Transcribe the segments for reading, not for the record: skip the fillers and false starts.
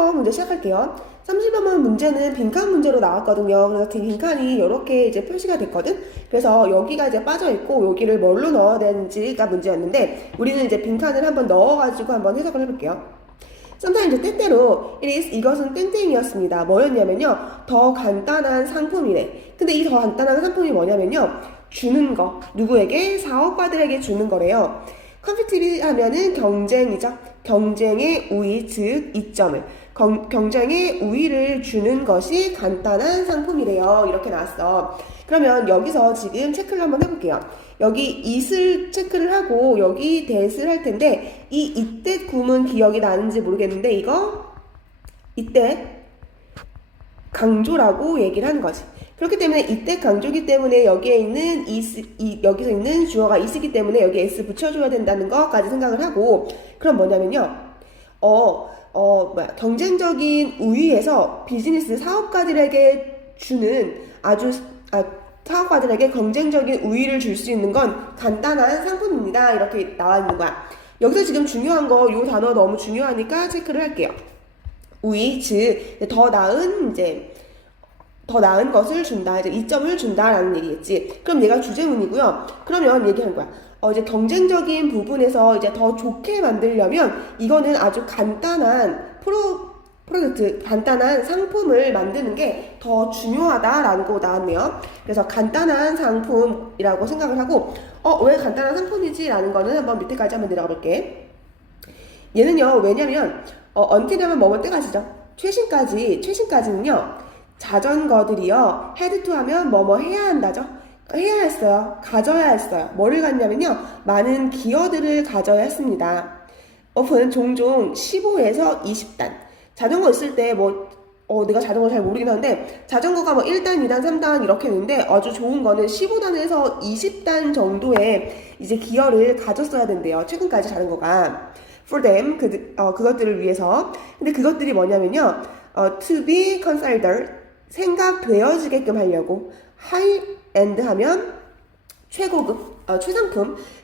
30번 문제 시작할게요. 30번 문제는 빈칸 문제로 나왔거든요. 그래서 빈칸이 이렇게 이제 표시가 됐거든. 그래서 여기가 이제 빠져 있고 여기를 뭘로 넣어야 되는지가 문제였는데 우리는 이제 빈칸을 한번 넣어가지고 한번 해석을 해볼게요. sometimes 때때로 it is 이것은 땡땡이었습니다. 뭐였냐면요, 더 간단한 상품이래. 근데 이 더 간단한 상품이 뭐냐면요, 주는 거, 누구에게? 사업가들에게 주는 거래요. 컴피티비 하면은 경쟁이죠. 경쟁의 우위, 즉 이점을, 경쟁의 우위를 주는 것이 간단한 상품이래요. 이렇게 나왔어. 그러면 여기서 지금 체크를 한번 해볼게요. 여기 it을 체크를 하고 여기 that을 할 텐데 이 이때 구문 기억이 나는지 모르겠는데 이때 강조라고 얘기를 하는 거지. 그렇기 때문에 이때 강조기 때문에 여기에 있는 여기서 있는 주어가 is이기 때문에 여기 s 붙여줘야 된다는 것까지 생각을 하고, 그럼 뭐냐면요, 경쟁적인 우위에서 비즈니스 사업가들에게 주는 사업가들에게 경쟁적인 우위를 줄 수 있는 건 간단한 상품입니다. 이렇게 나와 있는 거야. 여기서 지금 중요한 거, 이 단어 너무 중요하니까 체크를 할게요. 우위, 즉 더 나은 것을 준다, 이제 이점을 준다라는 얘기겠지. 그럼 얘가 주제문이고요. 그러면 얘기하는 거야. 이제 경쟁적인 부분에서 이제 더 좋게 만들려면 이거는 아주 간단한 프로덕트, 간단한 상품을 만드는 게 더 중요하다라는 거 나왔네요. 그래서 간단한 상품이라고 생각을 하고, 왜 간단한 상품이지? 라는 거는 한번 밑에까지 한번 내려가 볼게. 얘는요, 왜냐면, until하면 뭐뭐 때까지죠? 최신까지는요, 자전거들이요, had to 하면 뭐뭐 해야 한다죠? 해야 했어요. 가져야 했어요. 뭐를 갖냐면요, 많은 기어들을 가져야 했습니다. often 종종 15에서 20단. 자전거 있을 때 내가 자전거 잘 모르긴 하는데 자전거가 1단, 2단, 3단 이렇게 있는데 아주 좋은 거는 15단에서 20단 정도의 이제 기어를 가졌어야 된대요. 최근까지 자전거가. for them, 그것들을 위해서. 근데 그것들이 뭐냐면요, to be considered, 생각되어지게끔 하려고. high-end 하면 최고급,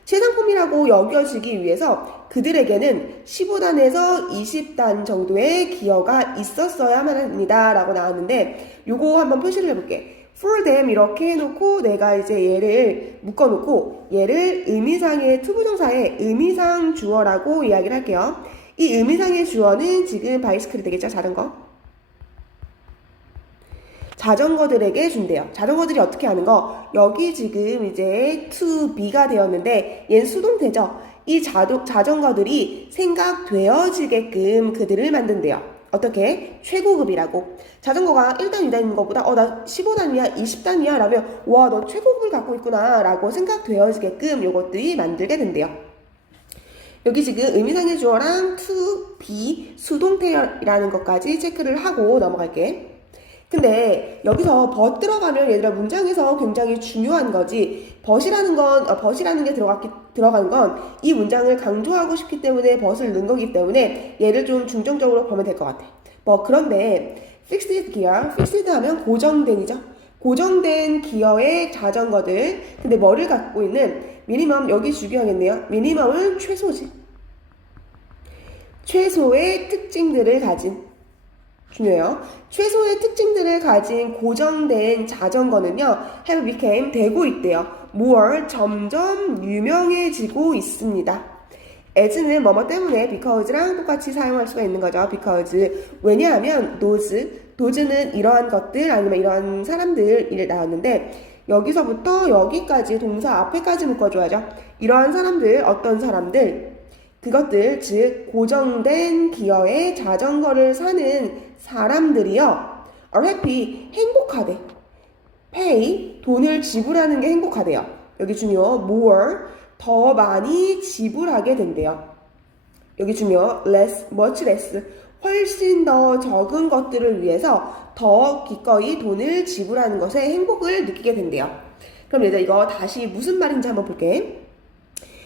최상품이라고 여겨지기 위해서 그들에게는 15단에서 20단 정도의 기어가 있었어야만 합니다. 라고 나왔는데, 요거 한번 표시를 해볼게. for them 이렇게 해놓고 내가 이제 얘를 묶어놓고 얘를 의미상의 투부정사의 의미상 주어라고 이야기를 할게요. 이 의미상의 주어는 지금 바이스클이 되겠죠? 자전거들에게 준대요. 자전거들이 어떻게 하는 거? 여기 지금 이제 to be가 되었는데 얘는 수동태죠. 이 자전거들이 생각되어지게끔 그들을 만든대요. 어떻게? 최고급이라고. 자전거가 1단, 2단 있는 것보다 나 15단이야, 20단이야 라면 와, 너 최고급을 갖고 있구나 라고 생각되어지게끔 요것들이 만들게 된대요. 여기 지금 의미상의 주어랑 to be 수동태라는 것까지 체크를 하고 넘어갈게. 근데 여기서 but 들어가면 얘들아 문장에서 굉장히 중요한 거지. but이라는 게 들어간 건 이 문장을 강조하고 싶기 때문에 but을 넣은 거기 때문에 얘를 좀 중점적으로 보면 될 것 같아. 그런데 fixed gear, fixed 하면 고정된이죠. 고정된 기어의 자전거들. 근데 뭐를 갖고 있는? 미니멈, 여기 중요하겠네요. 미니멈은 최소지. 최소의 특징들을 가진. 중요해요. 최소의 특징들을 가진 고정된 자전거는요, have become, 되고 있대요. more, 점점 유명해지고 있습니다. as는 뭐뭐 때문에 because랑 똑같이 사용할 수가 있는 거죠. because. 왜냐하면 those는 이러한 것들 아니면 이러한 사람들이 나왔는데 여기서부터 여기까지 동사 앞에까지 묶어줘야죠. 이러한 사람들, 어떤 사람들, 그것들, 즉 고정된 기어의 자전거를 사는 사람들이요, are happy, 행복하대. pay, 돈을 지불하는 게 행복하대요. 여기 중요, more, 더 많이 지불하게 된대요. 여기 중요, less, much less, 훨씬 더 적은 것들을 위해서 더 기꺼이 돈을 지불하는 것에 행복을 느끼게 된대요. 그럼 얘들아, 이거 다시 무슨 말인지 한번 볼게.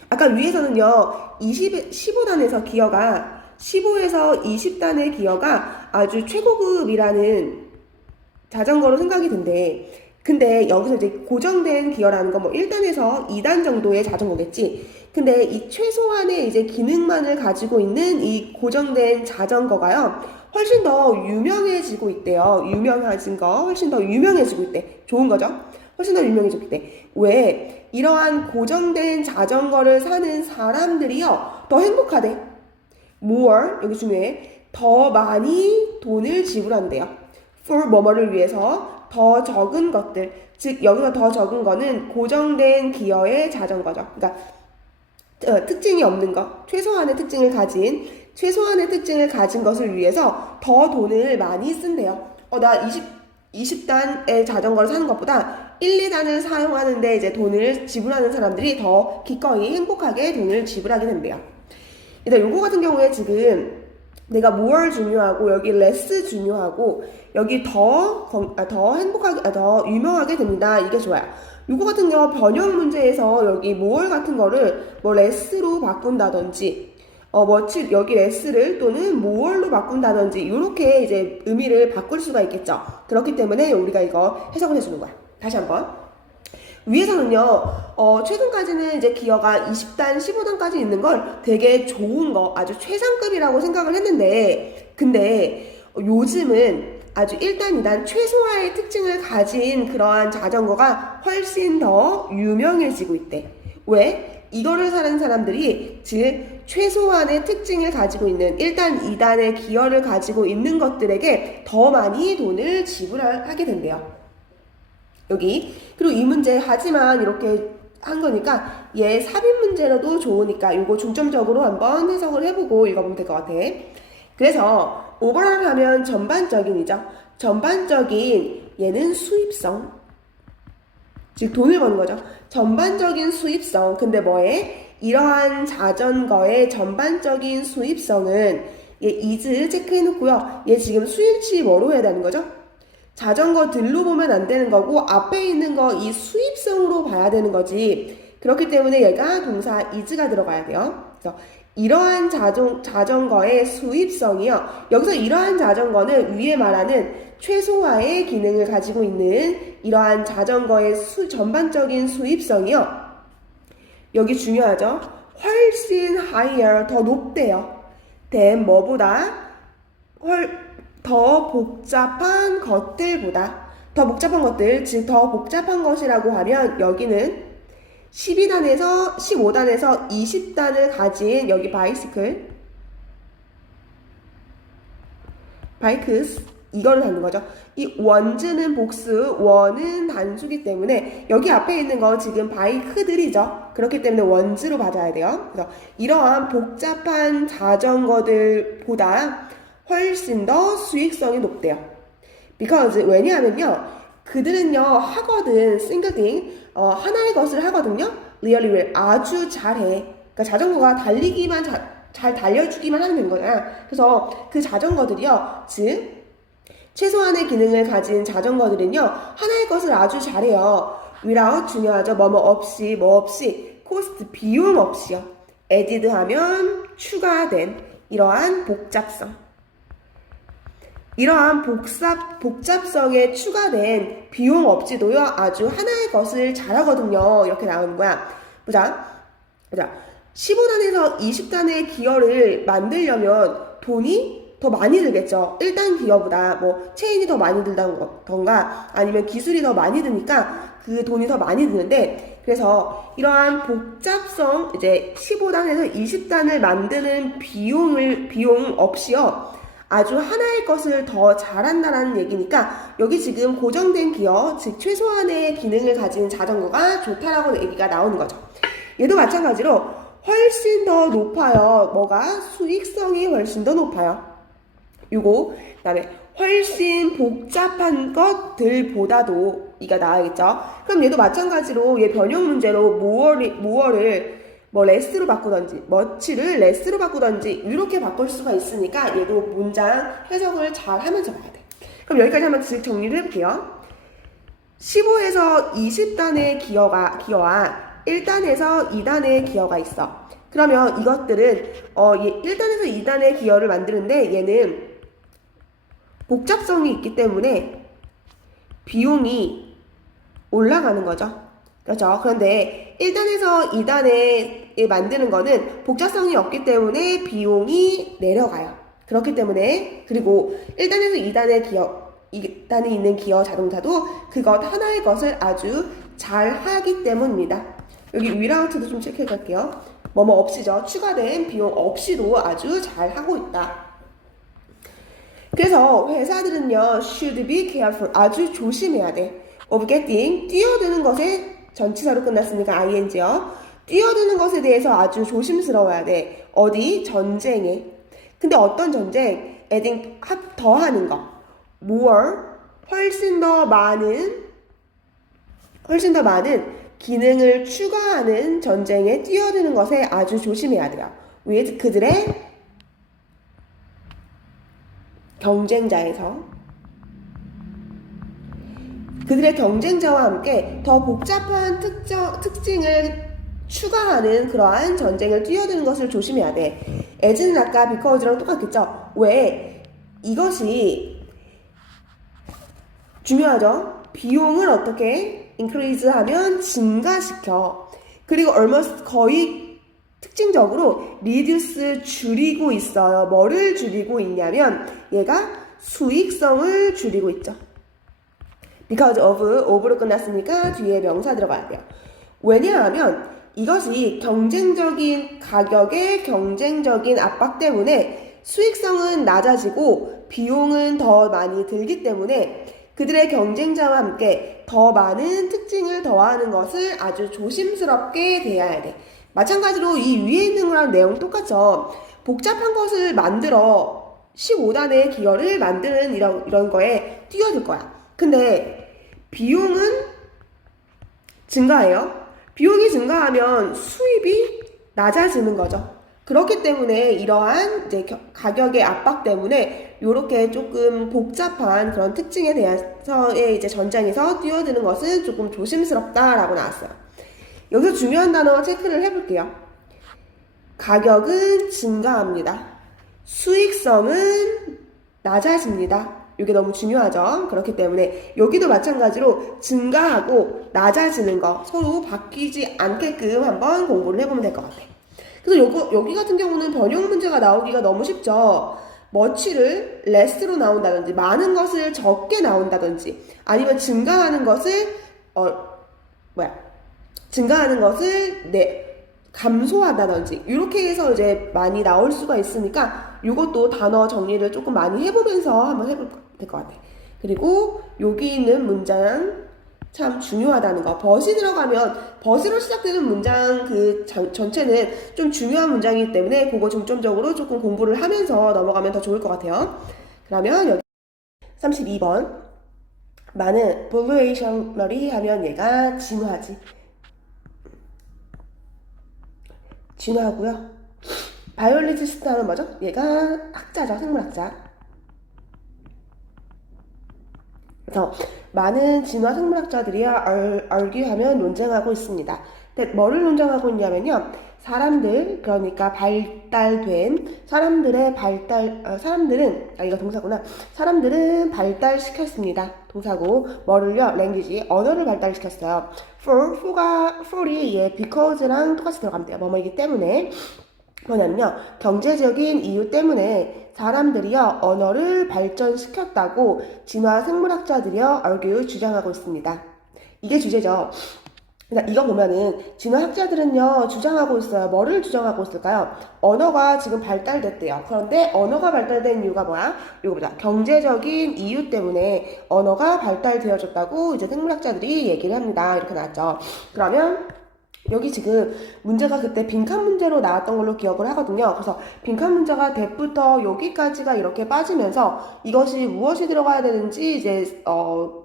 아까 위에서는요, 15단에서 기어가, 15에서 20단의 기어가 아주 최고급이라는 자전거로 생각이 된대. 근데 여기서 이제 고정된 기어라는 건 1단에서 2단 정도의 자전거겠지. 근데 이 최소한의 이제 기능만을 가지고 있는 이 고정된 자전거가요, 훨씬 더 유명해지고 있대요. 유명해진 거 훨씬 더 유명해지고 있대. 좋은 거죠? 훨씬 더 유명해지고 있대. 왜? 이러한 고정된 자전거를 사는 사람들이요. 더 행복하대. more, 여기 중요해. 더 많이 돈을 지불한대요. for 뭐뭐를 위해서 더 적은 것들. 즉 여기서 더 적은 거는 고정된 기어의 자전거죠. 그러니까 특징이 없는 것, 최소한의 특징을 가진 것을 위해서 더 돈을 많이 쓴대요. 나 20단의 자전거를 사는 것보다 1, 2단을 사용하는데 이제 돈을 지불하는 사람들이 더 기꺼이 행복하게 돈을 지불하게 된대요. 일단 요거 같은 경우에 지금 내가 more 중요하고 여기 less 중요하고 여기 더 행복하게 더 유명하게 됩니다. 이게 좋아요. 요거 같은 경우 번역 문제에서 여기 more 같은 거를 뭐 less로 바꾼다든지 여기 less를 또는 more로 바꾼다든지 이렇게 이제 의미를 바꿀 수가 있겠죠. 그렇기 때문에 우리가 이거 해석을 해주는 거야. 다시 한번. 위에서는요, 최근까지는 이제 기어가 20단, 15단까지 있는 걸 되게 좋은 거, 아주 최상급이라고 생각을 했는데, 근데 요즘은 아주 1단, 2단 최소화의 특징을 가진 그러한 자전거가 훨씬 더 유명해지고 있대. 왜? 이거를 사는 사람들이 즉 최소한의 특징을 가지고 있는 1단, 2단의 기어를 가지고 있는 것들에게 더 많이 돈을 지불하게 된대요. 여기. 그리고 이 문제 하지만 이렇게 한 거니까 얘 삽입 문제로도 좋으니까 이거 중점적으로 한번 해석을 해보고 읽어보면 될 것 같아. 그래서 오버롤 하면 전반적인이죠. 전반적인 얘는 수입성. 즉 돈을 버는 거죠. 전반적인 수입성. 근데 뭐에? 이러한 자전거의 전반적인 수입성은 얘 이즈 체크해놓고요. 얘 지금 수일치 뭐로 해야 되는 거죠? 자전거들로 보면 안 되는 거고 앞에 있는 거 이 수입성으로 봐야 되는 거지. 그렇기 때문에 얘가 동사 is가 들어가야 돼요. 그래서 이러한 자전거의 수입성이요. 여기서 이러한 자전거는 위에 말하는 최소화의 기능을 가지고 있는 이러한 자전거의 전반적인 수입성이요. 여기 중요하죠. 훨씬 higher, 더 높대요. than 뭐보다? 더 복잡한 것들보다 더 복잡한 것들, 즉 더 복잡한 것이라고 하면 여기는 12단에서 15단에서 20단을 가진 여기 바이크스 이거를 하는 거죠. 이 원즈는 복수, 원은 단수기 때문에 여기 앞에 있는 거 지금 바이크들이죠. 그렇기 때문에 원즈로 받아야 돼요. 그래서 이러한 복잡한 자전거들보다 훨씬 더 수익성이 높대요. because 왜냐하면요, 그들은요 하거든 싱글띵 하나의 것을 하거든요. really well 아주 잘해. 그러니까 자전거가 달리기만 잘 달려주기만 하면 되는 거잖아. 그래서 그 자전거들이요, 즉 최소한의 기능을 가진 자전거들은요 하나의 것을 아주 잘해요. without 중요하죠. 뭐 없이 cost 비용 없이요. added 하면 추가된 이러한 복잡성. 이러한 복잡성에 추가된 비용 없이도요 아주 하나의 것을 잘하거든요. 이렇게 나오는 거야. 보자. 15단에서 20단의 기어를 만들려면 돈이 더 많이 들겠죠. 1단 기어보다 뭐 체인이 더 많이 들던가 아니면 기술이 더 많이 드니까 그 돈이 더 많이 드는데, 그래서 이러한 복잡성 이제 15단에서 20단을 만드는 비용 없이요 아주 하나의 것을 더 잘한다라는 얘기니까 여기 지금 고정된 기어, 즉 최소한의 기능을 가진 자전거가 좋다라고 얘기가 나오는 거죠. 얘도 마찬가지로 훨씬 더 높아요. 뭐가? 수익성이 훨씬 더 높아요. 요거 그다음에 훨씬 복잡한 것들보다도 이가 나와야겠죠. 그럼 얘도 마찬가지로 얘 변형 문제로 more를 뭐 less로 바꾸던지 much를 less로 바꾸던지 이렇게 바꿀 수가 있으니까 얘도 문장 해석을 잘 하면서 봐야 돼. 그럼 여기까지 한번 정리를 해볼게요. 15에서 20단의 기어와 1단에서 2단의 기어가 있어. 그러면 이것들은 1단에서 2단의 기어를 만드는데 얘는 복잡성이 있기 때문에 비용이 올라가는 거죠. 그렇죠. 그런데 1단에서 2단에 만드는 거는 복잡성이 없기 때문에 비용이 내려가요. 그렇기 때문에 그리고 1단에서 2단에 있는 기어 자동차도 그것 하나의 것을 아주 잘 하기 때문입니다. 여기 without도 좀 체크해 갈게요. 뭐뭐 없이죠. 추가된 비용 없이도 아주 잘 하고 있다. 그래서 회사들은요, should be careful. 아주 조심해야 돼. of getting, 뛰어드는 것에 전치사로 끝났으니까 ing요. 뛰어드는 것에 대해서 아주 조심스러워야 돼. 어디? 전쟁에. 근데 어떤 전쟁? adding, 더하는 거. more, 훨씬 더 많은 기능을 추가하는 전쟁에 뛰어드는 것에 아주 조심해야 돼요. with 그들의 경쟁자와 함께 더 복잡한 특징을 추가하는 그러한 전쟁을 뛰어드는 것을 조심해야 돼. as는 아까 because랑 똑같겠죠? 왜? 이것이 중요하죠? 비용을 어떻게 increase 하면 증가시켜. 그리고 almost 거의 특징적으로 reduce 줄이고 있어요. 뭐를 줄이고 있냐면 얘가 수익성을 줄이고 있죠. because of로 끝났으니까 뒤에 명사 들어가야 돼요. 왜냐하면 이것이 경쟁적인 가격의 경쟁적인 압박 때문에 수익성은 낮아지고 비용은 더 많이 들기 때문에 그들의 경쟁자와 함께 더 많은 특징을 더하는 것을 아주 조심스럽게 대해야 돼. 마찬가지로 이 위에 있는 거랑 내용 똑같죠. 복잡한 것을 만들어 15단의 기어를 만드는 이런 거에 뛰어들 거야. 근데 비용은 증가해요. 비용이 증가하면 수입이 낮아지는 거죠. 그렇기 때문에 이러한 이제 가격의 압박 때문에 이렇게 조금 복잡한 그런 특징에 대해서의 이제 전장에서 뛰어드는 것은 조금 조심스럽다라고 나왔어요. 여기서 중요한 단어 체크를 해볼게요. 가격은 증가합니다. 수익성은 낮아집니다. 이게 너무 중요하죠. 그렇기 때문에 여기도 마찬가지로 증가하고 낮아지는 거 서로 바뀌지 않게끔 한번 공부를 해보면 될 것 같아요. 그래서 여기 같은 경우는 번역 문제가 나오기가 너무 쉽죠. much를 less로 나온다든지 많은 것을 적게 나온다든지 아니면 증가하는 것을 감소한다든지 이렇게 해서 이제 많이 나올 수가 있으니까 이것도 단어 정리를 조금 많이 해보면서 한번 해볼 될 것 같아요. 그리고 여기 있는 문장 참 중요하다는 거. 벗이 들어가면 벗으로 시작되는 문장 그 전체는 좀 중요한 문장이기 때문에 그거 중점적으로 조금 공부를 하면서 넘어가면 더 좋을 것 같아요. 그러면 여기 32번 많은 볼루에이셔널이 하면 얘가 진화지. 진화하고요. 바이올리지스트 하면 뭐죠? 얘가 학자죠. 생물학자. 그래서 많은 진화 생물학자들이야 argue 논쟁하고 있습니다. 근데 뭐를 논쟁하고 있냐면요. 사람들, 그러니까 발달된 사람들은 이거 동사구나. 사람들은 발달시켰습니다. 동사고 뭐를요? language, 언어를 발달시켰어요. for이 because랑 똑같이 들어가면 돼요. 뭐뭐이기 때문에. 뭐냐면요. 경제적인 이유 때문에 사람들이요. 언어를 발전시켰다고 진화 생물학자들이요. argue 주장하고 있습니다. 이게 주제죠. 그러니까 이거 보면은 진화학자들은요. 주장하고 있어요. 뭐를 주장하고 있을까요? 언어가 지금 발달됐대요. 그런데 언어가 발달된 이유가 뭐야? 이거 보자. 경제적인 이유 때문에 언어가 발달되어졌다고 이제 생물학자들이 얘기를 합니다. 이렇게 나왔죠. 그러면 여기 지금 문제가 그때 빈칸 문제로 나왔던 걸로 기억을 하거든요. 그래서 빈칸 문제가 대부터 여기까지가 이렇게 빠지면서 이것이 무엇이 들어가야 되는지 이제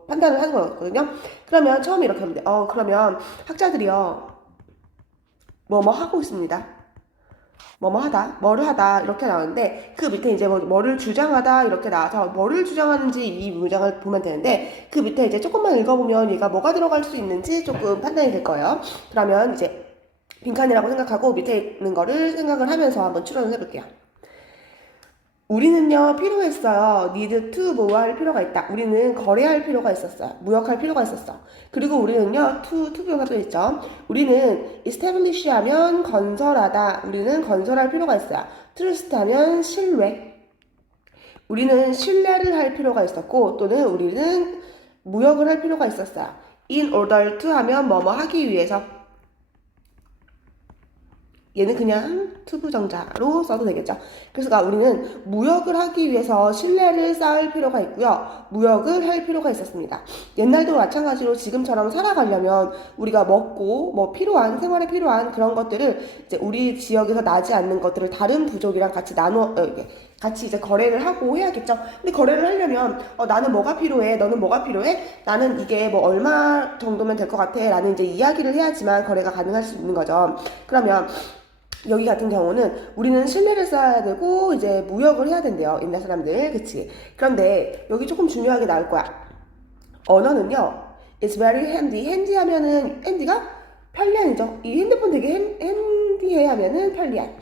판단을 하는 거였거든요. 그러면 처음에 이렇게 하면 돼. 그러면 학자들이요. 뭐뭐 하고 있습니다. 뭐를 하다 이렇게 나오는데 그 밑에 이제 뭐를 주장하다 이렇게 나와서 뭐를 주장하는지 이 문장을 보면 되는데 그 밑에 이제 조금만 읽어보면 얘가 뭐가 들어갈 수 있는지 조금 판단이 될 거예요. 그러면 이제 빈칸이라고 생각하고 밑에 있는 거를 생각을 하면서 한번 추론을 해볼게요. 우리는요 필요했어요. need to 뭐 할 필요가 있다. 우리는 거래할 필요가 있었어요. 무역할 필요가 있었어. 그리고 우리는요 to 비동사도 있죠. 우리는 establish 하면 건설하다. 우리는 건설할 필요가 있어요. trust 하면 신뢰. 우리는 신뢰를 할 필요가 있었고 또는 우리는 무역을 할 필요가 있었어요. in order to 하면 뭐뭐 하기 위해서. 얘는 그냥 투부정자로 써도 되겠죠. 그래서 우리는 무역을 하기 위해서 신뢰를 쌓을 필요가 있고요. 무역을 할 필요가 있었습니다. 옛날도 마찬가지로 지금처럼 살아가려면 우리가 먹고 뭐 필요한 생활에 필요한 그런 것들을 이제 우리 지역에서 나지 않는 것들을 다른 부족이랑 같이 같이 이제 거래를 하고 해야겠죠. 근데 거래를 하려면 나는 뭐가 필요해? 너는 뭐가 필요해? 나는 이게 뭐 얼마 정도면 될 것 같아? 라는 이제 이야기를 해야지만 거래가 가능할 수 있는 거죠. 그러면 여기 같은 경우는 우리는 신뢰를 쌓아야 되고 이제 무역을 해야 된대요. 옛날 사람들. 그치? 그런데 여기 조금 중요하게 나올 거야. 언어는요. It's very handy. handy 하면은 handy가 편리한이죠. 이 핸드폰 되게 handy해 하면은 편리한.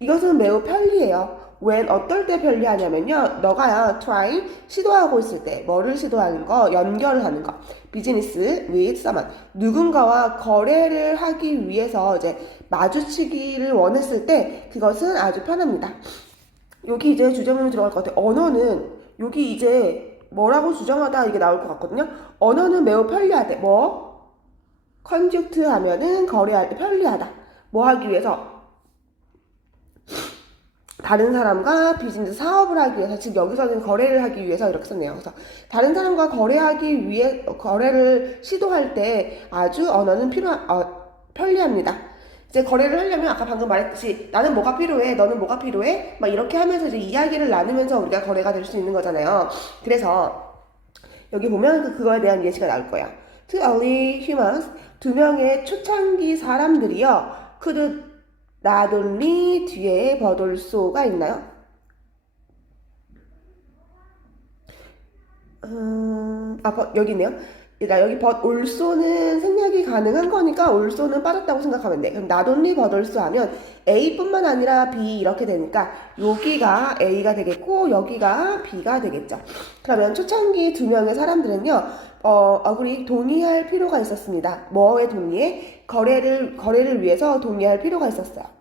이것은 매우 편리해요. when 어떨 때 편리하냐면요. 너가요 try 시도하고 있을 때 뭐를 시도하는 거 연결을 하는 거 business with someone 누군가와 거래를 하기 위해서 이제 마주치기를 원했을 때 그것은 아주 편합니다. 여기 이제 주제문이 들어갈 것 같아요. 언어는 여기 이제 뭐라고 주장하다 이게 나올 것 같거든요. 언어는 매우 편리하대. 뭐 conduct 하면은 거래할 때 편리하다. 뭐 하기 위해서 다른 사람과 비즈니스 사업을 하기 위해서, 즉 여기서는 거래를 하기 위해서 이렇게 썼네요. 그래서 다른 사람과 거래하기 위해 거래를 시도할 때 아주 언어는 편리합니다. 이제 거래를 하려면 아까 방금 말했듯이 나는 뭐가 필요해, 너는 뭐가 필요해, 막 이렇게 하면서 이제 이야기를 나누면서 우리가 거래가 될 수 있는 거잖아요. 그래서 여기 보면 그거에 대한 예시가 나올 거예요. Two early humans, 2명의 초창기 사람들이요. could 나돌리 뒤에 버돌소가 있나요? 여기 있네요. 여기 올소는 생략이 가능한 거니까 올소는 빠졌다고 생각하면 돼. 그럼 나돌리 버돌소 하면 A뿐만 아니라 B 이렇게 되니까 여기가 A가 되겠고 여기가 B가 되겠죠. 그러면 초창기 2명의 사람들은요. 동의할 필요가 있었습니다. 뭐에 동의해? 거래를 위해서 동의할 필요가 있었어요.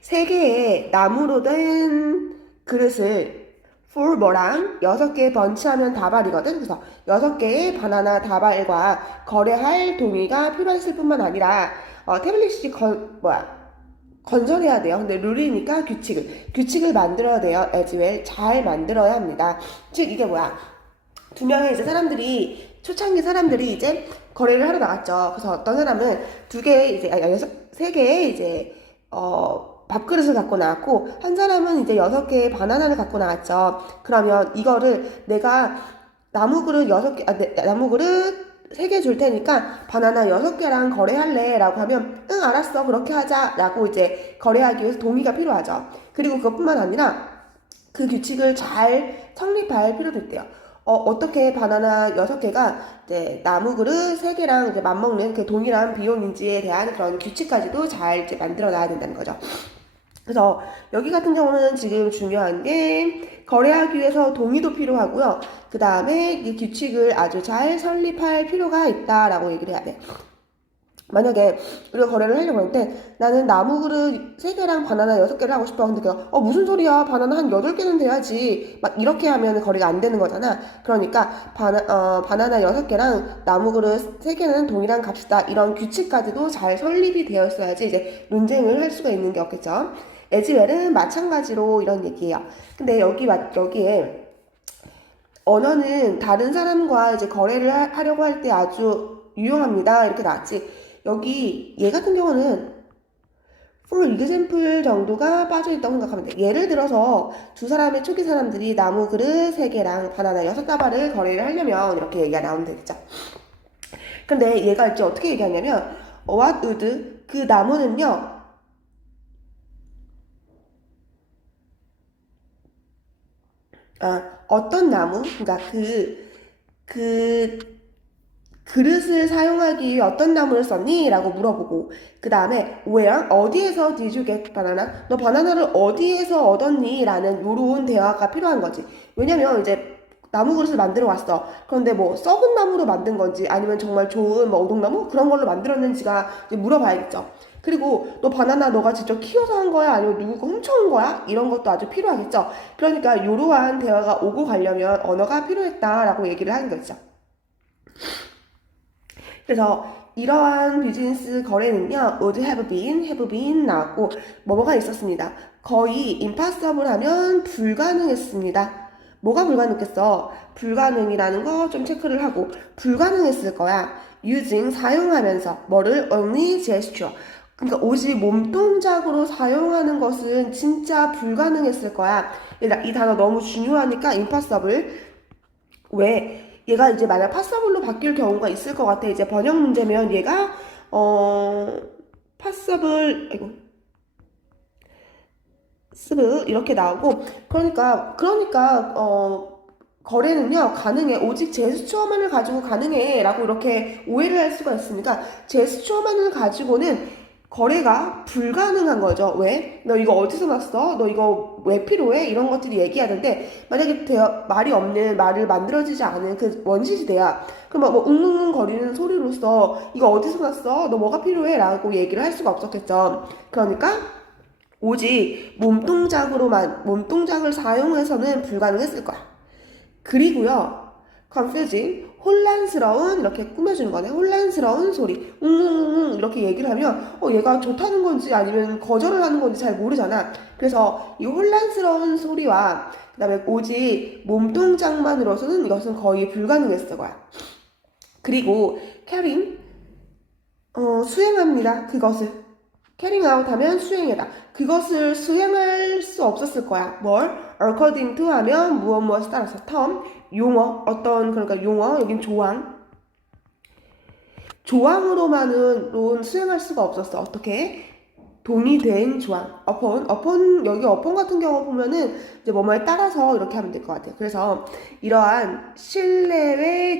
세 개의 나무로 된 그릇을 for 뭐랑 6개 번치하면 다발이거든. 그래서 6개의 바나나 다발과 거래할 동의가 필요했을 뿐만 아니라 태블릿이 건설해야 돼요. 근데 룰이니까 규칙을 만들어야 돼요. as well 잘 만들어야 합니다. 즉 이게 뭐야? 2명의 이제 초창기 사람들이 이제 거래를 하러 나갔죠. 그래서 어떤 사람은 3개의 이제 밥그릇을 갖고 나왔고 한 사람은 이제 6개의 바나나를 갖고 나왔죠. 그러면 이거를 내가 나무그릇 3개 줄 테니까 바나나 6개랑 거래할래 라고 하면 응 알았어 그렇게 하자 라고 이제 거래하기 위해서 동의가 필요하죠. 그리고 그것뿐만 아니라 그 규칙을 잘 성립할 필요도 있대요. 어떻게 바나나 6개가 이제 나무 그릇 3개랑 이제 맞먹는 그 동일한 비용인지에 대한 그런 규칙까지도 잘 이제 만들어 놔야 된다는 거죠. 그래서 여기 같은 경우는 지금 중요한 게 거래하기 위해서 동의도 필요하고요. 그 다음에 이 규칙을 아주 잘 설립할 필요가 있다라고 얘기를 해야 돼. 만약에 우리가 거래를 하려고 할 때 나는 나무 그릇 3개랑 바나나 6개를 하고 싶어. 근데 그가 무슨 소리야 바나나 한 8개는 돼야지 막 이렇게 하면 거래가 안 되는 거잖아. 그러니까 바나나 6개랑 나무 그릇 3개는 동일한 값이다. 이런 규칙까지도 잘 설립이 되어 있어야지 이제 논쟁을 할 수가 있는 게 없겠죠. 에즈웰은 마찬가지로 이런 얘기예요. 근데 여기에 언어는 다른 사람과 이제 거래를 하려고 할 때 아주 유용합니다. 이렇게 나왔지. 여기 얘 같은 경우는 for example 정도가 빠져있다고 생각하면 돼. 예를 들어서 두 사람의 초기 사람들이 나무 그릇 3개랑 바나나 6다발을 거래를 하려면 이렇게 얘기가 나오면 되겠죠. 근데 얘가 이제 어떻게 얘기하냐면 what would 그 나무는요 어떤 나무? 그러니까 그 그릇을 사용하기 위해 어떤 나무를 썼니? 라고 물어보고 그 다음에 where? 어디에서 did you get banana? 너 바나나를 어디에서 얻었니? 라는 요런 대화가 필요한 거지. 왜냐면 이제 나무 그릇을 만들어 왔어. 그런데 뭐 썩은 나무로 만든 건지 아니면 정말 좋은 뭐 오동나무 그런 걸로 만들었는지가 이제 물어봐야겠죠. 그리고 너 바나나 너가 직접 키워서 한 거야? 아니면 누구가 훔쳐온 거야? 이런 것도 아주 필요하겠죠. 그러니까 이러한 대화가 오고 가려면 언어가 필요했다라고 얘기를 하는 거죠. 그래서 이러한 비즈니스 거래는요, would have been 나왔고 뭐뭐가 있었습니다. 거의 impossible 하면 불가능했습니다. 뭐가 불가능했어? 불가능이라는 거 좀 체크를 하고 불가능했을 거야. using 사용하면서 뭐를 only gesture. 그러니까 오직 몸동작으로 사용하는 것은 진짜 불가능했을 거야. 이 단어 너무 중요하니까 impossible. 왜? 얘가 이제 만약 파서블로 바뀔 경우가 있을 것 같아. 이제 번역 문제면 얘가 파서블 아이고 스브 이렇게 나오고 그러니까 거래는요 가능해. 오직 제스처만을 가지고 가능해라고 이렇게 오해를 할 수가 있으니까 제스처만을 가지고는 거래가 불가능한 거죠. 왜? 너 이거 어디서 났어? 너 이거 왜 필요해? 이런 것들이 얘기하는데 만약에 말이 없는 말을 만들어지지 않은 그 원시시대야. 그럼 뭐 웅웅웅 거리는 소리로서 이거 어디서 났어? 너 뭐가 필요해? 라고 얘기를 할 수가 없었겠죠. 그러니까 오직 몸동작을 사용해서는 불가능했을 거야. 그리고요, confusing, 혼란스러운, 이렇게 꾸며주는 거네. 혼란스러운 소리. 웅웅웅, 이렇게 얘기를 하면, 얘가 좋다는 건지 아니면 거절을 하는 건지 잘 모르잖아. 그래서 이 혼란스러운 소리와, 그 다음에 오직 몸동작만으로서는 이것은 거의 불가능했을 거야. 그리고, carrying, 수행합니다. 그것을. carrying out 하면 수행해라. 그것을 수행할 수 없었을 거야. 뭘? according to 하면 무엇에 따라서 term, 용어, 그러니까 용어, 여긴 조항으로만은 수행할 수가 없었어. 어떻게? 동의된 조항, 여기 upon 같은 경우 보면은 이제 뭐뭐에 따라서 이렇게 하면 될 것 같아요. 그래서 이러한 신뢰의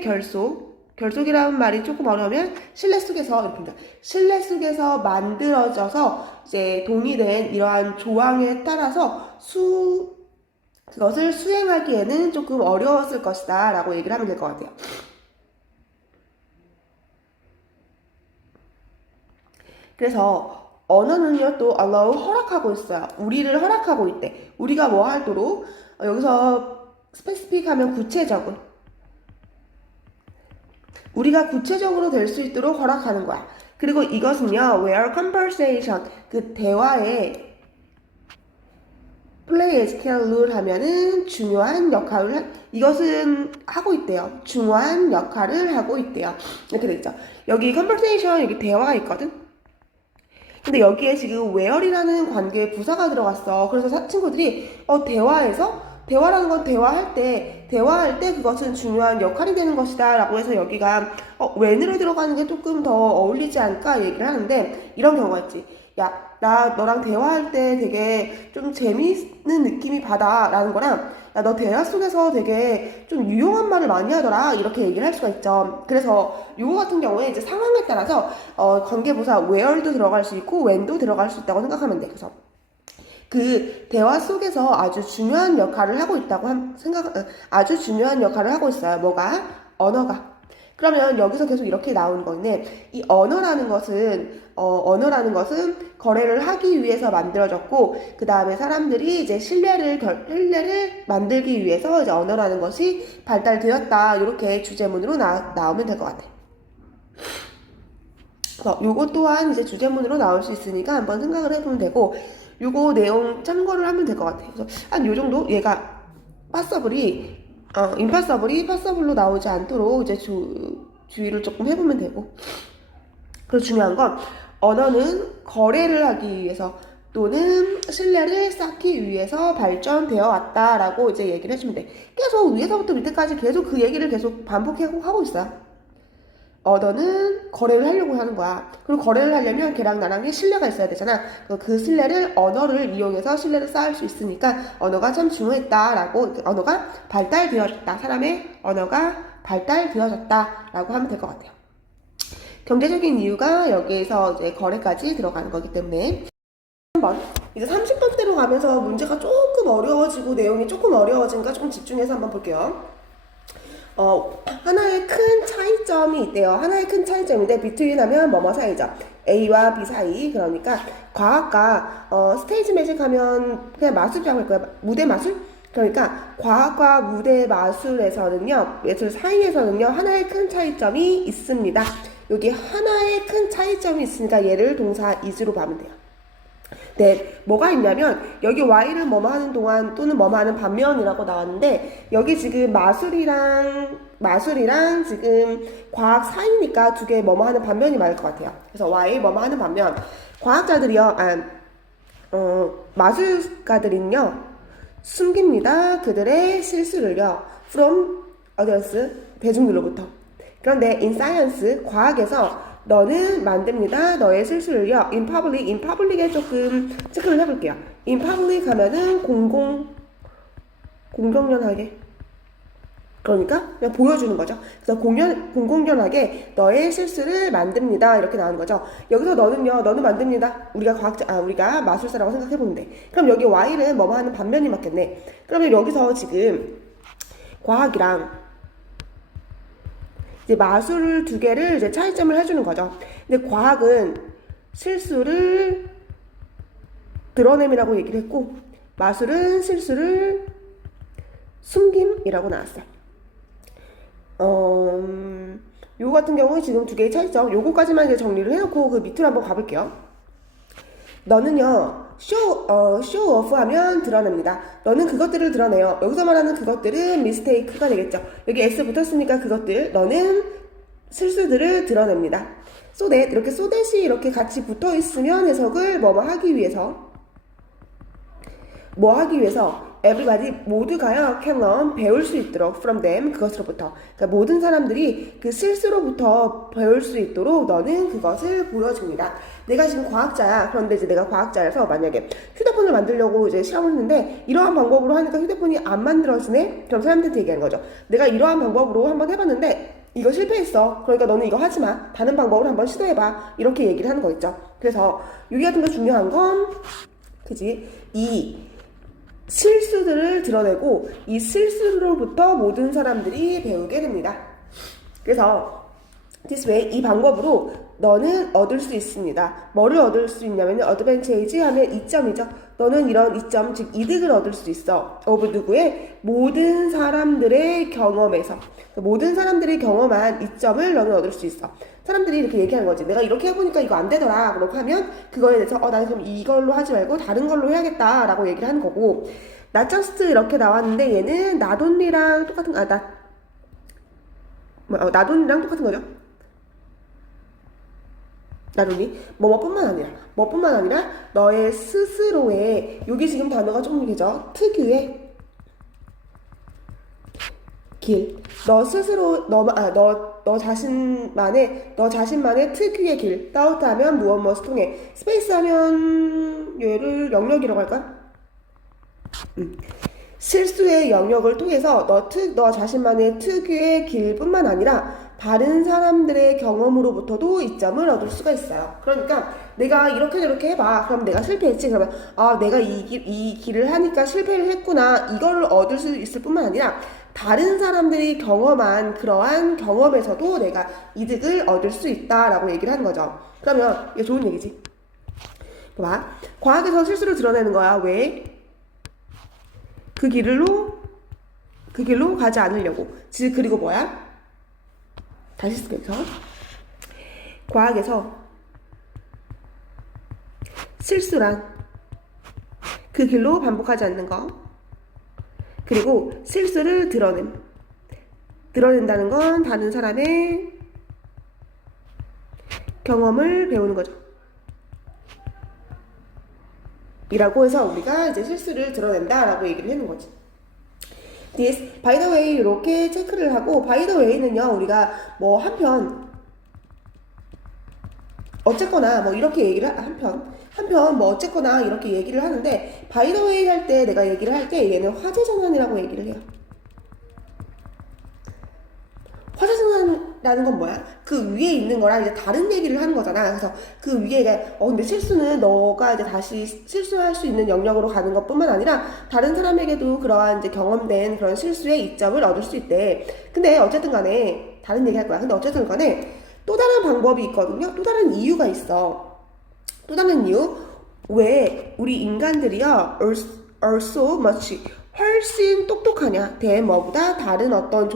결속이라는 말이 조금 어려우면 신뢰 속에서 만들어져서 이제 동의된 이러한 조항에 따라서 그것을 수행하기에는 조금 어려웠을 것이다 라고 얘기를 하면 될 것 같아요. 그래서 언어는요 또 allow 허락하고 있어요. 우리를 허락하고 있대. 우리가 뭐 하도록 여기서 specific 하면 구체적으로 우리가 구체적으로 될 수 있도록 허락하는 거야. 그리고 이것은요 where conversation 그 대화에 play a key role 하면은 중요한 역할을 이것은 하고 있대요. 중요한 역할을 하고 있대요. 이렇게 돼 있죠. 여기 conversation 여기 대화가 있거든. 근데 여기에 지금 where이라는 관계에 부사가 들어갔어. 그래서 친구들이 대화라는 건 대화할 때 그것은 중요한 역할이 되는 것이다 라고 해서 여기가 when으로 들어가는 게 조금 더 어울리지 않을까 얘기를 하는데 이런 경우가 있지. 야, 나 너랑 대화할 때 되게 좀 재미있는 느낌이 받아 라는 거랑 야, 너 대화 속에서 되게 좀 유용한 말을 많이 하더라 이렇게 얘기를 할 수가 있죠. 그래서 요거 같은 경우에 이제 상황에 따라서 관계부사 where도 들어갈 수 있고 when도 들어갈 수 있다고 생각하면 돼. 그래서 그 대화 속에서 아주 중요한 역할을 하고 있어요. 뭐가? 언어가. 그러면 여기서 계속 이렇게 나오는 건데 이 언어라는 것은 거래를 하기 위해서 만들어졌고 그 다음에 사람들이 이제 신뢰를 만들기 위해서 이제 언어라는 것이 발달되었다 이렇게 주제문으로 나오면 될 것 같아. 그래서 요거 또한 이제 주제문으로 나올 수 있으니까 한번 생각을 해보면 되고 요거 내용 참고를 하면 될 것 같아요. 그래서 한 요 정도 얘가 impossible이 possible로 나오지 않도록 이제 주의를 조금 해보면 되고 그리고 중요한 건 언어는 거래를 하기 위해서 또는 신뢰를 쌓기 위해서 발전되어 왔다라고 이제 얘기를 해주면 돼. 계속 위에서부터 밑에까지 계속 그 얘기를 계속 반복하고 있어요. 언어는 거래를 하려고 하는 거야. 그리고 거래를 하려면 걔랑 나랑의 신뢰가 있어야 되잖아. 그 신뢰를 언어를 이용해서 신뢰를 쌓을 수 있으니까 언어가 참 중요했다라고 언어가 발달되어졌다. 사람의 언어가 발달되어졌다라고 하면 될 것 같아요. 경제적인 이유가 여기에서 이제 거래까지 들어가는 거기 때문에 한번 이제 30번대로 가면서 문제가 조금 어려워지고 내용이 조금 어려워지니까 조금 집중해서 한번 볼게요. 하나의 큰 차이점이 있대요. 하나의 큰 차이점인데 between 하면 뭐뭐 사이죠. A와 B 사이. 그러니까 과학과 스테이지 매직 하면 그냥 마술이라고 할 거야. 무대 마술? 그러니까 과학과 무대 마술에서는요, 예술 사이에서는요, 하나의 큰 차이점이 있습니다. 여기 하나의 큰 차이점이 있으니까 얘를 동사 is로 봐면 돼요. 네, 뭐가 있냐면 여기 y를 뭐뭐 하는 동안 또는 뭐뭐 하는 반면이라고 나왔는데 여기 지금 마술이랑 지금 과학 사이니까 두 개 뭐뭐 하는 반면이 맞을 것 같아요. 그래서 y 뭐뭐 하는 반면 과학자들이요, 마술가들은요 숨깁니다. 그들의 실수를요 from audience 대중들로부터. 그런데 in science 과학에서 너는 만듭니다. 너의 실수를요. in public에 조금 체크를 해볼게요. in public 하면은 공공연하게. 그러니까 그냥 보여주는 거죠. 그래서 공공연하게 너의 실수를 만듭니다. 이렇게 나오는 거죠. 여기서 너는 만듭니다. 우리가 마술사라고 생각해보는데. 그럼 여기 Y는 뭐뭐 하는 반면이 맞겠네. 그러면 여기서 지금 과학이랑 이제 마술 두 개를 이제 차이점을 해주는 거죠. 근데 과학은 실수를 드러냄이라고 얘기를 했고, 마술은 실수를 숨김이라고 나왔어요. 요거 같은 경우는 지금 두 개의 차이점, 요거까지만 이제 정리를 해놓고 그 밑으로 한번 가볼게요. 너는요, show off 하면 드러냅니다. 너는 그것들을 드러내요. 여기서 말하는 그것들은 mistake가 되겠죠. 여기 s 붙었으니까 그것들, 너는 실수들을 드러냅니다. so that, 이렇게 so that이 이렇게 같이 붙어 있으면 해석을 뭐 하기 위해서 everybody 모두가요 can learn 배울 수 있도록 from them 그것으로부터. 그러니까 모든 사람들이 그 실수로부터 배울 수 있도록 너는 그것을 보여줍니다. 내가 지금 과학자야. 그런데 이제 내가 과학자여서 만약에 휴대폰을 만들려고 이제 실험을 했는데 이러한 방법으로 하니까 휴대폰이 안 만들어지네. 그럼 사람들한테 얘기하는 거죠. 내가 이러한 방법으로 한번 해봤는데 이거 실패했어. 그러니까 너는 이거 하지 마. 다른 방법으로 한번 시도해봐. 이렇게 얘기를 하는 거 있죠. 그래서 여기 같은 거 중요한 건 그지? 이 실수들을 드러내고 이 실수로부터 모든 사람들이 배우게 됩니다. 그래서 this way 이 방법으로 너는 얻을 수 있습니다. 뭐를 얻을 수 있냐면 advantage 하면 이점이죠. 너는 이런 이점 즉 이득을 얻을 수 있어. of 누구의? 모든 사람들의 경험에서. 모든 사람들이 경험한 이점을 너는 얻을 수 있어. 사람들이 이렇게 얘기하는 거지. 내가 이렇게 해보니까 이거 안 되더라. 그렇게 하면 그거에 대해서 나는 그럼 이걸로 하지 말고 다른 걸로 해야겠다 라고 얘기를 하는 거고, not just 이렇게 나왔는데 얘는 not only랑 똑같은 not only랑 똑같은 거죠. not only 뭐뿐만 아니라 너의 스스로의, 여기 지금 단어가 조금 이게죠. 특유의 길, 너 스스로 너 자신만의 특유의 길. 따뜻하면 무엇 통해. 스페이스 하면 얘를 영역이라고 할까? 실수의 영역을 통해서 너 자신만의 특유의 길뿐만 아니라 다른 사람들의 경험으로부터도 이점을 얻을 수가 있어요. 그러니까 내가 이렇게 해봐. 그럼 내가 실패했지. 그러면 내가 이 길을 하니까 실패를 했구나. 이거를 얻을 수 있을 뿐만 아니라 다른 사람들이 경험한 그러한 경험에서도 내가 이득을 얻을 수 있다라고 얘기를 하는 거죠. 그러면 이게 좋은 얘기지. 봐. 과학에서 실수를 드러내는 거야. 왜? 그 길로 가지 않으려고. 그리고 뭐야? 다시 쓸게요. 과학에서 실수란 그 길로 반복하지 않는 거. 그리고 실수를 드러낸다는 건 다른 사람의 경험을 배우는 거죠. 이라고 해서 우리가 이제 실수를 드러낸다라고 얘기를 하는 거지. This, by the way, 이렇게 체크를 하고, by the way는요, 우리가 뭐 한편, 어쨌거나 뭐 이렇게 얘기를 한편 뭐 어쨌거나 이렇게 얘기를 하는데, by the way 할 때 내가 얘기를 할 때 얘는 화재 전환이라고 얘기를 해요. 화재 전환 라는 건 뭐야? 그 위에 있는 거랑 이제 다른 얘기를 하는 거잖아. 그래서 그 위에 근데 실수는 너가 이제 다시 실수할 수 있는 영역으로 가는 것뿐만 아니라 다른 사람에게도 그러한 이제 경험된 그런 실수의 이점을 얻을 수 있대. 근데 어쨌든 간에 다른 얘기 할 거야. 근데 어쨌든 간에 또 다른 방법이 있거든요. 또 다른 이유가 있어. 또 다른 이유? 왜 우리 인간들이요 are so much 훨씬 똑똑하냐? 뭐보다 다른 어떤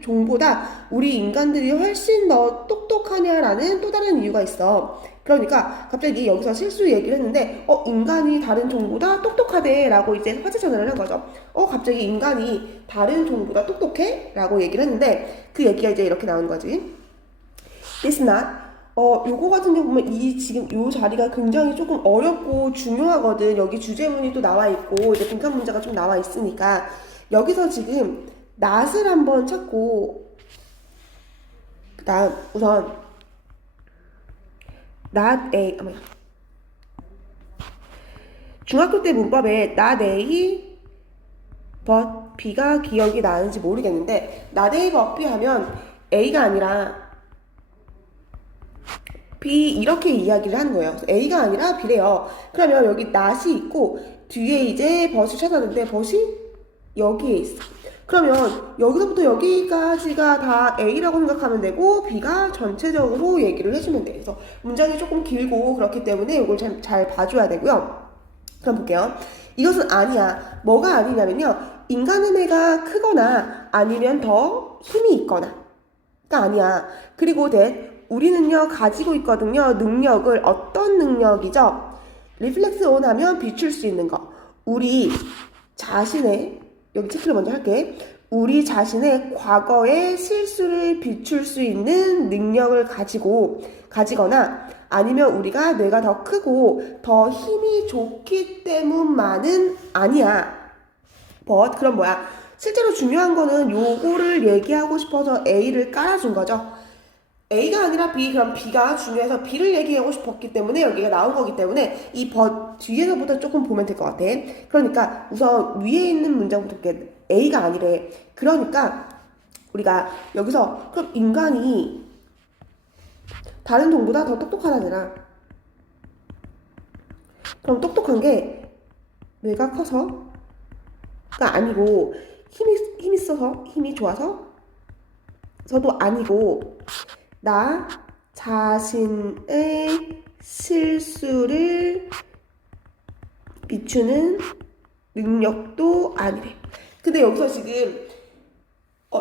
종보다 우리 인간들이 훨씬 더 똑똑하냐라는 또 다른 이유가 있어. 그러니까 갑자기 여기서 실수 얘기를 했는데 인간이 다른 종보다 똑똑하대 라고 이제 화제 전환을 한 거죠. 갑자기 인간이 다른 종보다 똑똑해? 라고 얘기를 했는데 그 얘기가 이제 이렇게 나온 거지. This not 요거 같은 경우 보면 지금 요 자리가 굉장히 조금 어렵고 중요하거든. 여기 주제문이 또 나와 있고 이제 빈칸 문제가 좀 나와 있으니까 여기서 지금 not을 한번 찾고 그다음 우선 not a 중학교 때 문법에 not a but b가 기억이 나는지 모르겠는데 not a but b 하면 a가 아니라 B 이렇게 이야기를 하는 거예요. A가 아니라 B래요. 그러면 여기 not이 있고 뒤에 이제 but을 찾았는데 but이 여기에 있어. 그러면 여기서부터 여기까지가 다 A라고 생각하면 되고 B가 전체적으로 얘기를 해주면 돼. 그래서 문장이 조금 길고 그렇기 때문에 이걸 잘 봐줘야 되고요. 그럼 볼게요. 이것은 아니야. 뭐가 아니냐면요. 인간의 뇌가 크거나 아니면 더 힘이 있거나가 아니야. 그리고 우리는요 가지고 있거든요. 능력을 어떤 능력이죠? 리플렉스 온 하면 비출 수 있는 거. 우리 자신의 여기 체크를 먼저 할게. 우리 자신의 과거의 실수를 비출 수 있는 능력을 가지거나 아니면 우리가 뇌가 더 크고 더 힘이 좋기 때문만은 아니야. but 그럼 뭐야? 실제로 중요한 거는 요거를 얘기하고 싶어서 A를 깔아준 거죠. A가 아니라 B, 그럼 B가 중요해서 B를 얘기하고 싶었기 때문에 여기가 나온 거기 때문에 이 뒤에서부터 조금 보면 될 것 같아. 그러니까 우선 위에 있는 문장부터 볼게. A가 아니래. 그러니까 우리가 여기서 그럼 인간이 다른 종보다 더 똑똑하다잖아. 그럼 똑똑한 게 뇌가 커서가 아니고 힘이 있어서 힘이 좋아서도 아니고 나 자신의 실수를 비추는 능력도 아니래. 근데 여기서 지금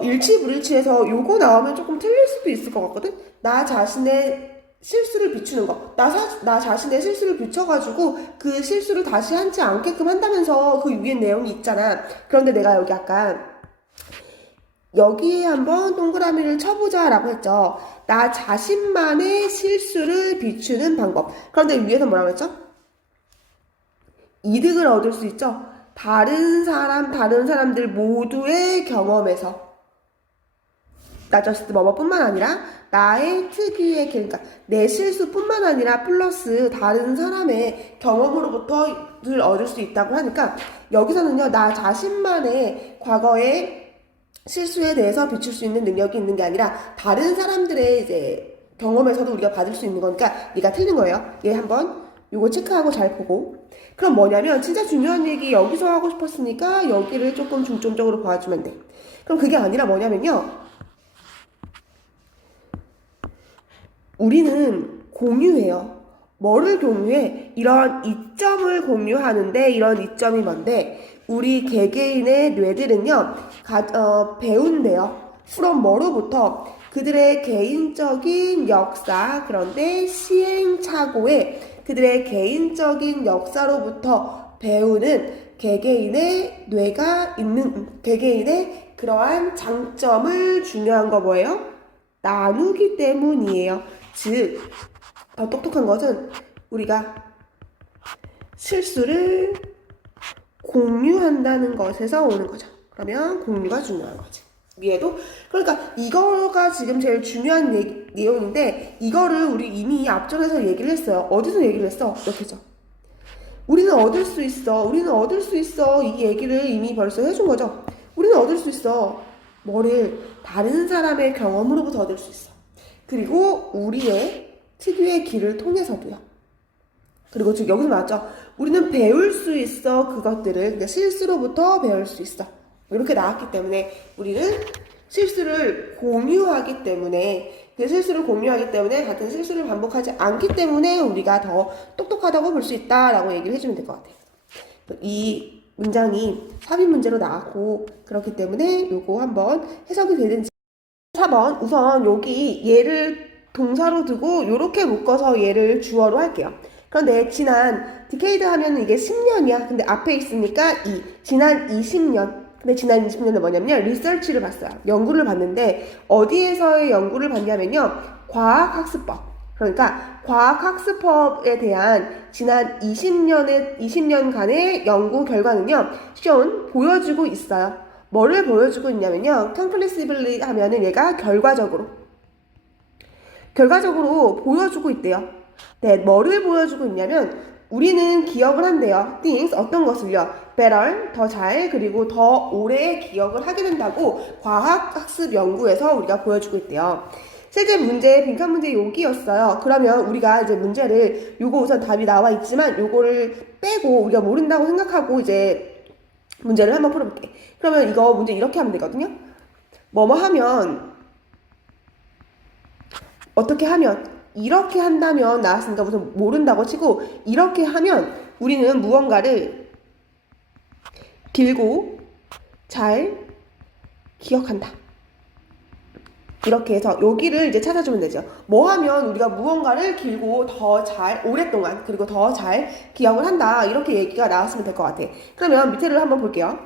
일치불일치해서 요거 나오면 조금 틀릴 수도 있을 것 같거든? 나 자신의 실수를 비추는 거. 나 자신의 실수를 비춰가지고 그 실수를 다시 하지 않게끔 한다면서 그 위에 내용이 있잖아. 그런데 내가 여기 약간 여기에 한번 동그라미를 쳐보자 라고 했죠. 나 자신만의 실수를 비추는 방법. 그런데 위에서 뭐라고 했죠? 이득을 얻을 수 있죠. 다른 사람들 모두의 경험에서 나 저스트 뭐뭐뿐만 아니라 나의 특유의 그러니까 내 실수뿐만 아니라 플러스 다른 사람의 경험으로부터를 얻을 수 있다고 하니까 여기서는요 나 자신만의 과거의 실수에 대해서 비출 수 있는 능력이 있는 게 아니라 다른 사람들의 이제 경험에서도 우리가 받을 수 있는 거니까 네가 틀린 거예요. 얘 한번 요거 체크하고 잘 보고. 그럼 뭐냐면 진짜 중요한 얘기 여기서 하고 싶었으니까 여기를 조금 중점적으로 봐주면 돼. 그럼 그게 아니라 뭐냐면요. 우리는 공유해요. 뭐를 공유해? 이런 이점을 공유하는데 이런 이점이 뭔데? 우리 개개인의 뇌들은요 배운대요. from 뭐로부터? 그들의 개인적인 역사, 그런데 시행착오에 그들의 개인적인 역사로부터 배우는 개개인의 뇌가 있는 개개인의 그러한 장점을 중요한 거 뭐예요? 나누기 때문이에요. 즉, 더 똑똑한 것은 우리가 실수를 공유한다는 것에서 오는 거죠. 그러면 공유가 중요한 거지. 위에도. 그러니까 이거가 지금 제일 중요한 내용인데 이거를 우리 이미 앞전에서 얘기를 했어요. 어디서 얘기를 했어? 이렇게죠. 우리는 얻을 수 있어. 이 얘기를 이미 벌써 해준 거죠. 우리는 얻을 수 있어. 뭐를? 다른 사람의 경험으로부터 얻을 수 있어. 그리고 우리의 특유의 길을 통해서도요. 그리고 지금 여기서 나왔죠. 우리는 배울 수 있어 그것들을. 그러니까 실수로부터 배울 수 있어. 이렇게 나왔기 때문에 우리는 실수를 공유하기 때문에 그 실수를 공유하기 때문에 같은 실수를 반복하지 않기 때문에 우리가 더 똑똑하다고 볼 수 있다라고 얘기를 해주면 될 것 같아요. 이 문장이 삽입 문제로 나왔고 그렇기 때문에 요거 한번 해석이 되는지. 4번 우선 여기 얘를 동사로 두고 요렇게 묶어서 얘를 주어로 할게요. 그런데 지난 디케이드 하면 이게 10년이야. 근데 앞에 있으니까 지난 20년. 근데 지난 20년은 뭐냐면 리서치를 봤어요. 연구를 봤는데 어디에서의 연구를 봤냐면요. 과학학습법. 그러니까 과학학습법에 대한 지난 20년간의 연구 결과는요. 보여주고 있어요. 뭐를 보여주고 있냐면요. conclusively 하면은 얘가 결과적으로 보여주고 있대요. 네, 뭐를 보여주고 있냐면 우리는 기억을 한대요. things, 어떤 것을요? better, 더 잘, 그리고 더 오래 기억을 하게 된다고 과학학습 연구에서 우리가 보여주고 있대요. 실제 문제, 빈칸 문제 여기였어요. 그러면 우리가 이제 문제를 요거 우선 답이 나와 있지만 요거를 빼고 우리가 모른다고 생각하고 이제 문제를 한번 풀어볼게. 그러면 이거 문제 이렇게 하면 되거든요. 뭐뭐 하면 어떻게 하면 이렇게 한다면 나왔으니까 우선 모른다고 치고 이렇게 하면 우리는 무언가를 길고 잘 기억한다. 이렇게 해서 여기를 이제 찾아주면 되죠. 뭐 하면 우리가 무언가를 길고 더 잘, 오랫동안, 그리고 더 잘 기억을 한다. 이렇게 얘기가 나왔으면 될 것 같아. 그러면 밑에를 한번 볼게요.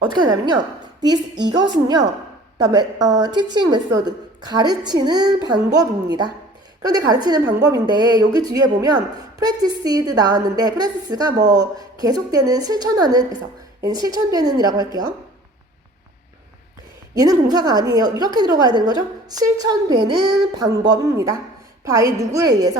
어떻게 하냐면요. 이것은요. 그다음에 teaching method, 가르치는 방법입니다. 그런데 가르치는 방법인데 여기 뒤에 보면 practiced 나왔는데 practice가 뭐 계속되는 실천하는 그래서 얘는 실천되는 이라고 할게요. 얘는 동사가 아니에요. 이렇게 들어가야 되는 거죠. 실천되는 방법입니다. by 누구에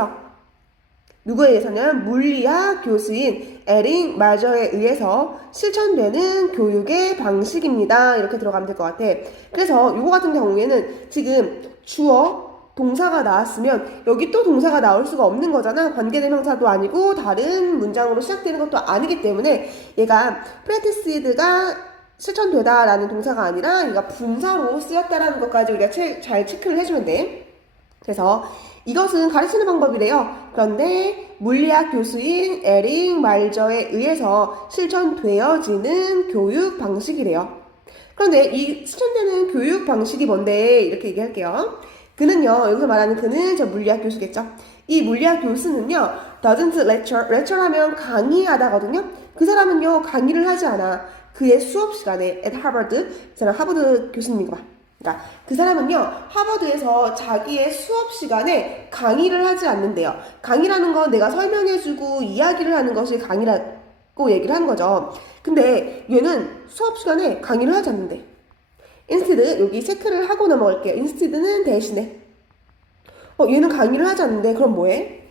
의해서는 물리학 교수인 에릭 마저에 의해서 실천되는 교육의 방식입니다. 이렇게 들어가면 될 것 같아. 그래서 요거 같은 경우에는 지금 주어 동사가 나왔으면 여기 또 동사가 나올 수가 없는 거잖아. 관계대명사도 아니고 다른 문장으로 시작되는 것도 아니기 때문에 얘가 practiced가 실천되다라는 동사가 아니라 얘가 분사로 쓰였다라는 것까지 우리가 잘 체크를 해주면 돼. 그래서 이것은 가르치는 방법이래요. 그런데 물리학 교수인 에릭 말저에 의해서 실천되어지는 교육 방식이래요. 그런데 이 실천되는 교육 방식이 뭔데? 이렇게 얘기할게요. 그는요, 여기서 말하는 그는 저 물리학 교수겠죠. 이 물리학 교수는요, doesn't lecture 하면 강의하다거든요. 그 사람은요, 강의를 하지 않아. 그의 수업 시간에 at Harvard, 그 사람 하버드 교수님인가 봐. 그러니까 그 사람은요, 하버드에서 자기의 수업 시간에 강의를 하지 않는데요. 강의라는 건 내가 설명해주고 이야기를 하는 것이 강의라고 얘기를 하는 거죠. 근데 얘는 수업 시간에 강의를 하지 않는데. instead, 여기 체크를 하고 넘어갈게요. instead는 대신에. 얘는 강의를 하지 않는데, 그럼 뭐해?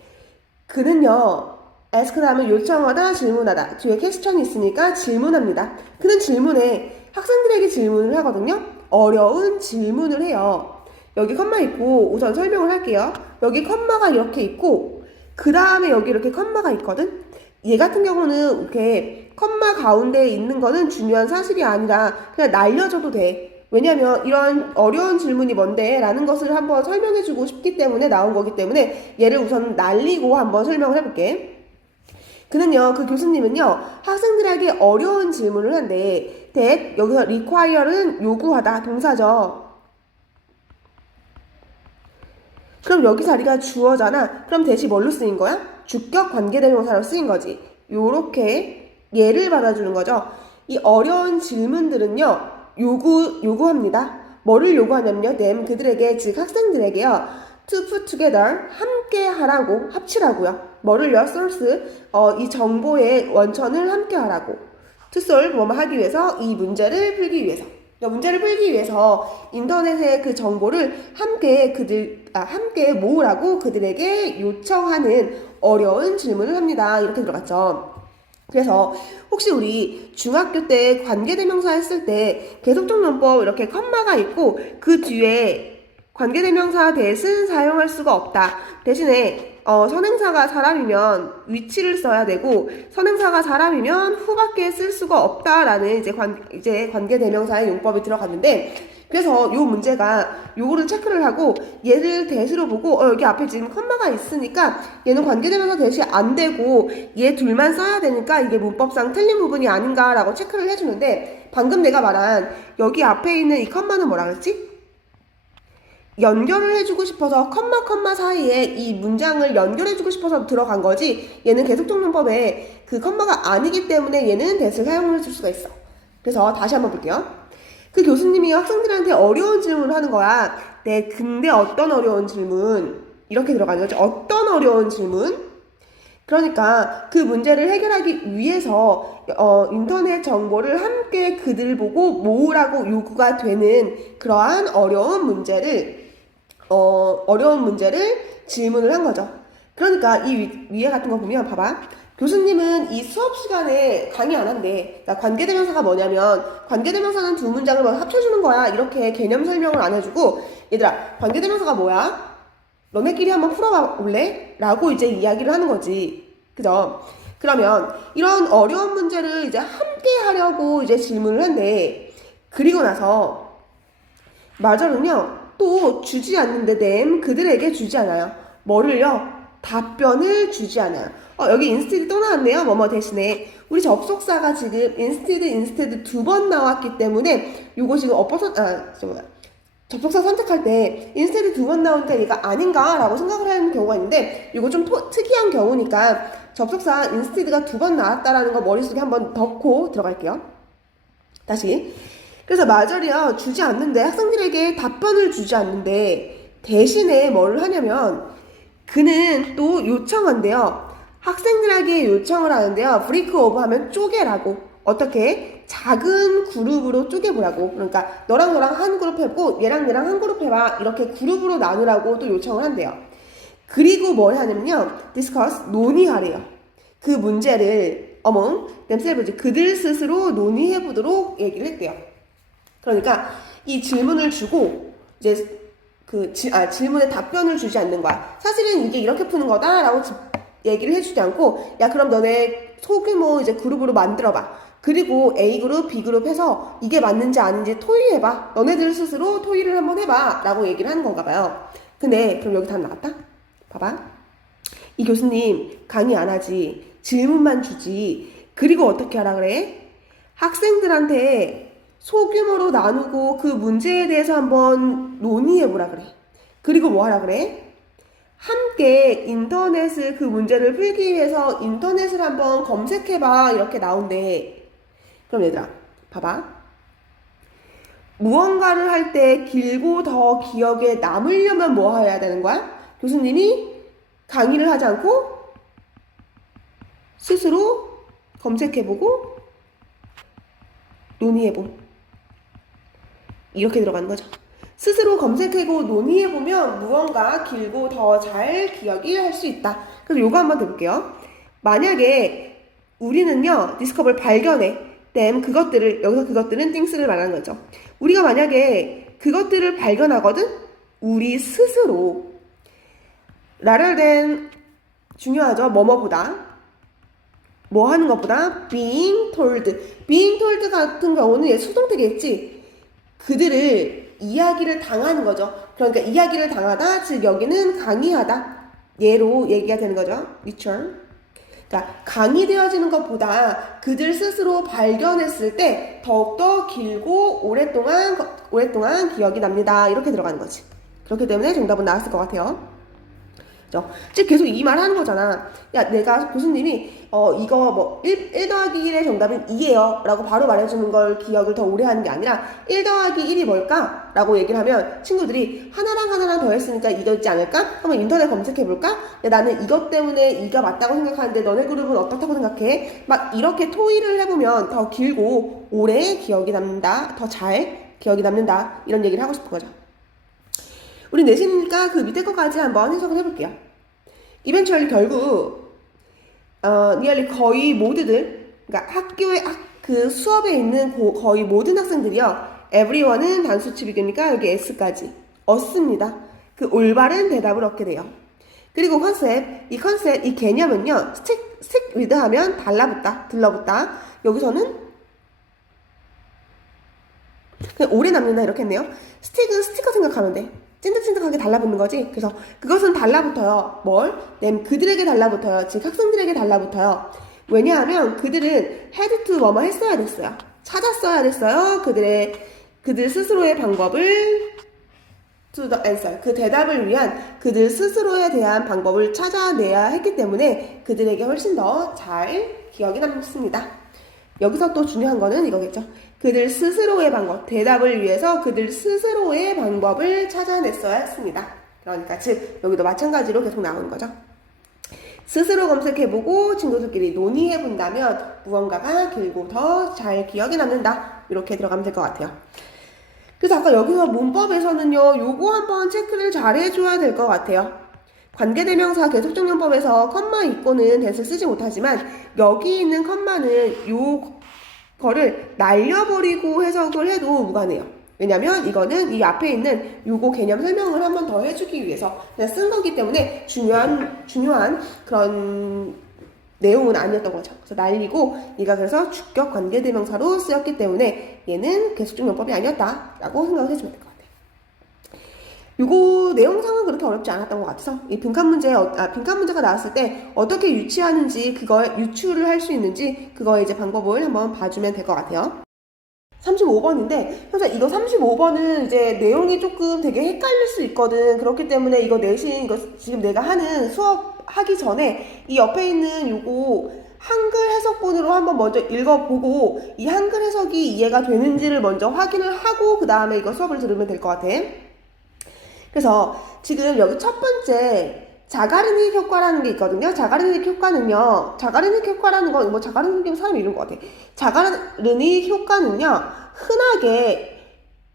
그는요, ask 다음에 요청하다, 질문하다. 뒤에 퀘스천이 있으니까 질문합니다. 그는 질문해. 학생들에게 질문을 하거든요. 어려운 질문을 해요. 여기 컴마 있고 우선 설명을 할게요. 여기 컴마가 이렇게 있고 그 다음에 여기 이렇게 컴마가 있거든. 얘 같은 경우는 이렇게 컴마 가운데에 있는 거는 중요한 사실이 아니라 그냥 날려줘도 돼. 왜냐면 이런 어려운 질문이 뭔데 라는 것을 한번 설명해주고 싶기 때문에 나온 거기 때문에 얘를 우선 날리고 한번 설명을 해볼게. 그는요, 그 교수님은요, 학생들에게 어려운 질문을 한대. that, 여기서 require는 요구하다, 동사죠. 그럼 여기 자리가 주어잖아. 그럼 대시 뭘로 쓰인 거야? 주격 관계대명사로 쓰인 거지. 요렇게 예를 받아주는 거죠. 이 어려운 질문들은요, 요구합니다. 뭐를 요구하냐면요, them, 그들에게, 즉 학생들에게요, to put together, 함께 하라고, 합치라고요. 뭐를요? source, 이 정보의 원천을 함께 하라고. to solve, 뭐뭐 하기 위해서, 이 문제를 풀기 위해서. 그러니까 문제를 풀기 위해서 인터넷의 그 정보를 함께 모으라고 그들에게 요청하는 어려운 질문을 합니다. 이렇게 들어갔죠. 그래서 혹시 우리 중학교 때 관계대명사 했을 때 계속적 용법 이렇게 컴마가 있고 그 뒤에 관계대명사 대신 사용할 수가 없다. 대신에 선행사가 사람이면 위치를 써야 되고 선행사가 사람이면 후밖에 쓸 수가 없다라는 이제 관계대명사의 용법이 들어갔는데 그래서 요 문제가 요거를 체크를 하고 얘를 대시로 보고 여기 앞에 지금 컴마가 있으니까 얘는 관계대명사 대시 안 되고 얘 둘만 써야 되니까 이게 문법상 틀린 부분이 아닌가라고 체크를 해주는데 방금 내가 말한 여기 앞에 있는 이 컴마는 뭐라 그랬지? 연결을 해주고 싶어서 컴마 사이에 이 문장을 연결해주고 싶어서 들어간 거지 얘는 계속적용법에 그 컴마가 아니기 때문에 얘는 that을 사용을 해줄 수가 있어. 그래서 다시 한번 볼게요. 그 교수님이 학생들한테 어려운 질문을 하는 거야. 네, 근데 어떤 어려운 질문? 이렇게 들어가는 거죠. 어떤 어려운 질문? 그러니까 그 문제를 해결하기 위해서 인터넷 정보를 함께 그들 보고 모으라고 요구가 되는 그러한 어려운 문제를 질문을 한 거죠. 그러니까 이 위에 같은 거 보면 봐봐. 교수님은 이 수업 시간에 강의 안 한대. 그러니까 관계대명사가 뭐냐면 관계대명사는 두 문장을 뭐 합쳐주는 거야. 이렇게 개념 설명을 안 해주고 얘들아 관계대명사가 뭐야? 너네끼리 한번 풀어봐 볼래? 라고 이제 이야기를 하는 거지. 그죠? 그러면 이런 어려운 문제를 이제 함께 하려고 이제 질문을 한대. 그리고 나서 마저는요 또 주지 않는데 그들에게 주지 않아요. 뭐를요? 답변을 주지 않아요. 여기 instead 또 나왔네요. 뭐뭐 대신에 우리 접속사가 지금 instead 두 번 나왔기 때문에 요거 지금 접속사 선택할 때 instead 두 번 나오니까 얘가 아닌가라고 생각을 하는 경우가 있는데 이거 좀 특이한 경우니까 접속사 instead가 두 번 나왔다라는 거 머릿속에 한번 넣고 들어갈게요. 다시. 그래서 마저리요 주지 않는데 학생들에게 답변을 주지 않는데 대신에 뭘 하냐면 그는 또 요청한대요. 학생들에게 요청을 하는데요. 브레이크 오브 하면 쪼개라고. 어떻게? 작은 그룹으로 쪼개보라고. 그러니까 너랑 너랑 한 그룹 해보고 얘랑 얘랑 한 그룹 해봐. 이렇게 그룹으로 나누라고 또 요청을 한대요. 그리고 뭘 하냐면요. discuss, 논의하래요. 그 문제를 among themselves, 그들 스스로 논의해보도록 얘기를 했대요. 그러니까 이 질문을 주고 이제 질문에 답변을 주지 않는 거야. 사실은 이게 이렇게 푸는 거다라고 얘기를 해주지 않고 야 그럼 너네 소규모 이제 그룹으로 만들어봐. 그리고 A그룹, B그룹 해서 이게 맞는지 아닌지 토의해봐. 너네들 스스로 토의를 한번 해봐 라고 얘기를 하는 건가 봐요. 근데 그럼 여기 답 나왔다? 봐봐. 이 교수님 강의 안 하지. 질문만 주지. 그리고 어떻게 하라 그래? 학생들한테 소규모로 나누고 그 문제에 대해서 한번 논의해보라 그래. 그리고 뭐 하라 그래? 함께 인터넷을 그 문제를 풀기 위해서 인터넷을 한번 검색해봐. 이렇게 나온대. 그럼 얘들아 봐봐. 무언가를 할 때 길고 더 기억에 남으려면 뭐 해야 되는 거야? 교수님이 강의를 하지 않고 스스로 검색해보고 논의해봄. 이렇게 들어가는 거죠. 스스로 검색하고 논의해보면 무언가 길고 더 잘 기억이 할 수 있다. 그래서 요거 한번 해볼게요. 만약에 우리는요, 디스커버를 발견해. 그것들을, 여기서 그것들은 things를 말하는 거죠. 우리가 만약에 그것들을 발견하거든? 우리 스스로 rather than 중요하죠. 뭐뭐보다 뭐 하는 것보다 being told 같은 경우는 얘 수동태겠지. 그들을 이야기를 당하는 거죠. 그러니까 이야기를 당하다, 즉 여기는 강의하다. 얘로 얘기가 되는 거죠. lecture. 그러니까 강의되어지는 것보다 그들 스스로 발견했을 때 더욱더 길고 오랫동안 기억이 납니다. 이렇게 들어가는 거지. 그렇기 때문에 정답은 나왔을 것 같아요. 즉 계속 이 말 하는 거잖아. 야 내가 교수님이 이거 뭐 1 더하기 1의 정답은 2예요 라고 바로 말해주는 걸 기억을 더 오래 하는 게 아니라 1 더하기 1이 뭘까? 라고 얘기를 하면 친구들이 하나랑 더 했으니까 이거있지 않을까? 한번 인터넷 검색해볼까? 야, 나는 이것 때문에 2가 맞다고 생각하는데 너네 그룹은 어떻다고 생각해? 막 이렇게 토의를 해보면 더 길고 오래 기억이 남는다. 더 잘 기억이 남는다. 이런 얘기를 하고 싶은 거죠. 우리 내신이니까 그 밑에 거까지 한번 해석을 해볼게요. eventually 결국 nearly 거의 모두들, 그러니까 학교에 그 수업에 있는 거의 모든 학생들이요. everyone은 단수치 비교니까 여기 s까지 얻습니다. 그 올바른 대답을 얻게 돼요. 그리고 이 개념은요, stick with 하면 달라붙다, 들러붙다. 여기서는 그냥 오래 남는다 이렇게 했네요. 스틱은 스티커 생각하면 돼. 찐득찐득하게 달라붙는 거지. 그래서 그것은 달라붙어요. 그들에게 달라붙어요. 즉 학생들에게 달라붙어요. 왜냐하면 그들은 had to 뭐뭐 했어야 됐어요. 찾았어야 됐어요. 그들 스스로의 방법을 to the answer. 그 대답을 위한 그들 스스로에 대한 방법을 찾아내야 했기 때문에 그들에게 훨씬 더 잘 기억이 남습니다. 여기서 또 중요한 거는 이거겠죠. 그들 스스로의 방법, 대답을 위해서 그들 스스로의 방법을 찾아냈어야 했습니다. 그러니까 즉 여기도 마찬가지로 계속 나오는 거죠. 스스로 검색해보고 친구들끼리 논의해본다면 무언가가 길고 더 잘 기억에 남는다. 이렇게 들어가면 될 것 같아요. 그래서 아까 여기서 문법에서는요, 요거 한번 체크를 잘 해줘야 될 것 같아요. 관계대명사 계속적용법에서 컴마 있고는 that을 쓰지 못하지만 여기 있는 컴마는 요거를 날려버리고 해석을 해도 무관해요. 왜냐면 이거는 이 앞에 있는 요거 개념 설명을 한 번 더 해주기 위해서 그냥 쓴 거기 때문에 중요한 그런 내용은 아니었던 거죠. 그래서 날리고 얘가 그래서 주격 관계대명사로 쓰였기 때문에 얘는 계속적용법이 아니었다라고 생각을 해주면 될 것 같아요. 요거 내용상은 그렇게 어렵지 않았던 것 같아서 이 빈칸 문제가 나왔을 때 어떻게 유추하는지 유추를 할 수 있는지 그거의 이제 방법을 한번 봐주면 될 것 같아요. 35번인데 현재 이거 35번은 이제 내용이 조금 되게 헷갈릴 수 있거든. 그렇기 때문에 이거 내신 이거 지금 내가 하는 수업 하기 전에 이 옆에 있는 요거 한글 해석본으로 한번 먼저 읽어보고 이 한글 해석이 이해가 되는지를 먼저 확인을 하고 그 다음에 이거 수업을 들으면 될 것 같아. 그래서 지금 여기 첫 번째 자가르닉 효과라는 게 있거든요. 자가르닉 효과라는 건 자가르닉 사람 이름 것 같아. 자가르닉 효과는요, 흔하게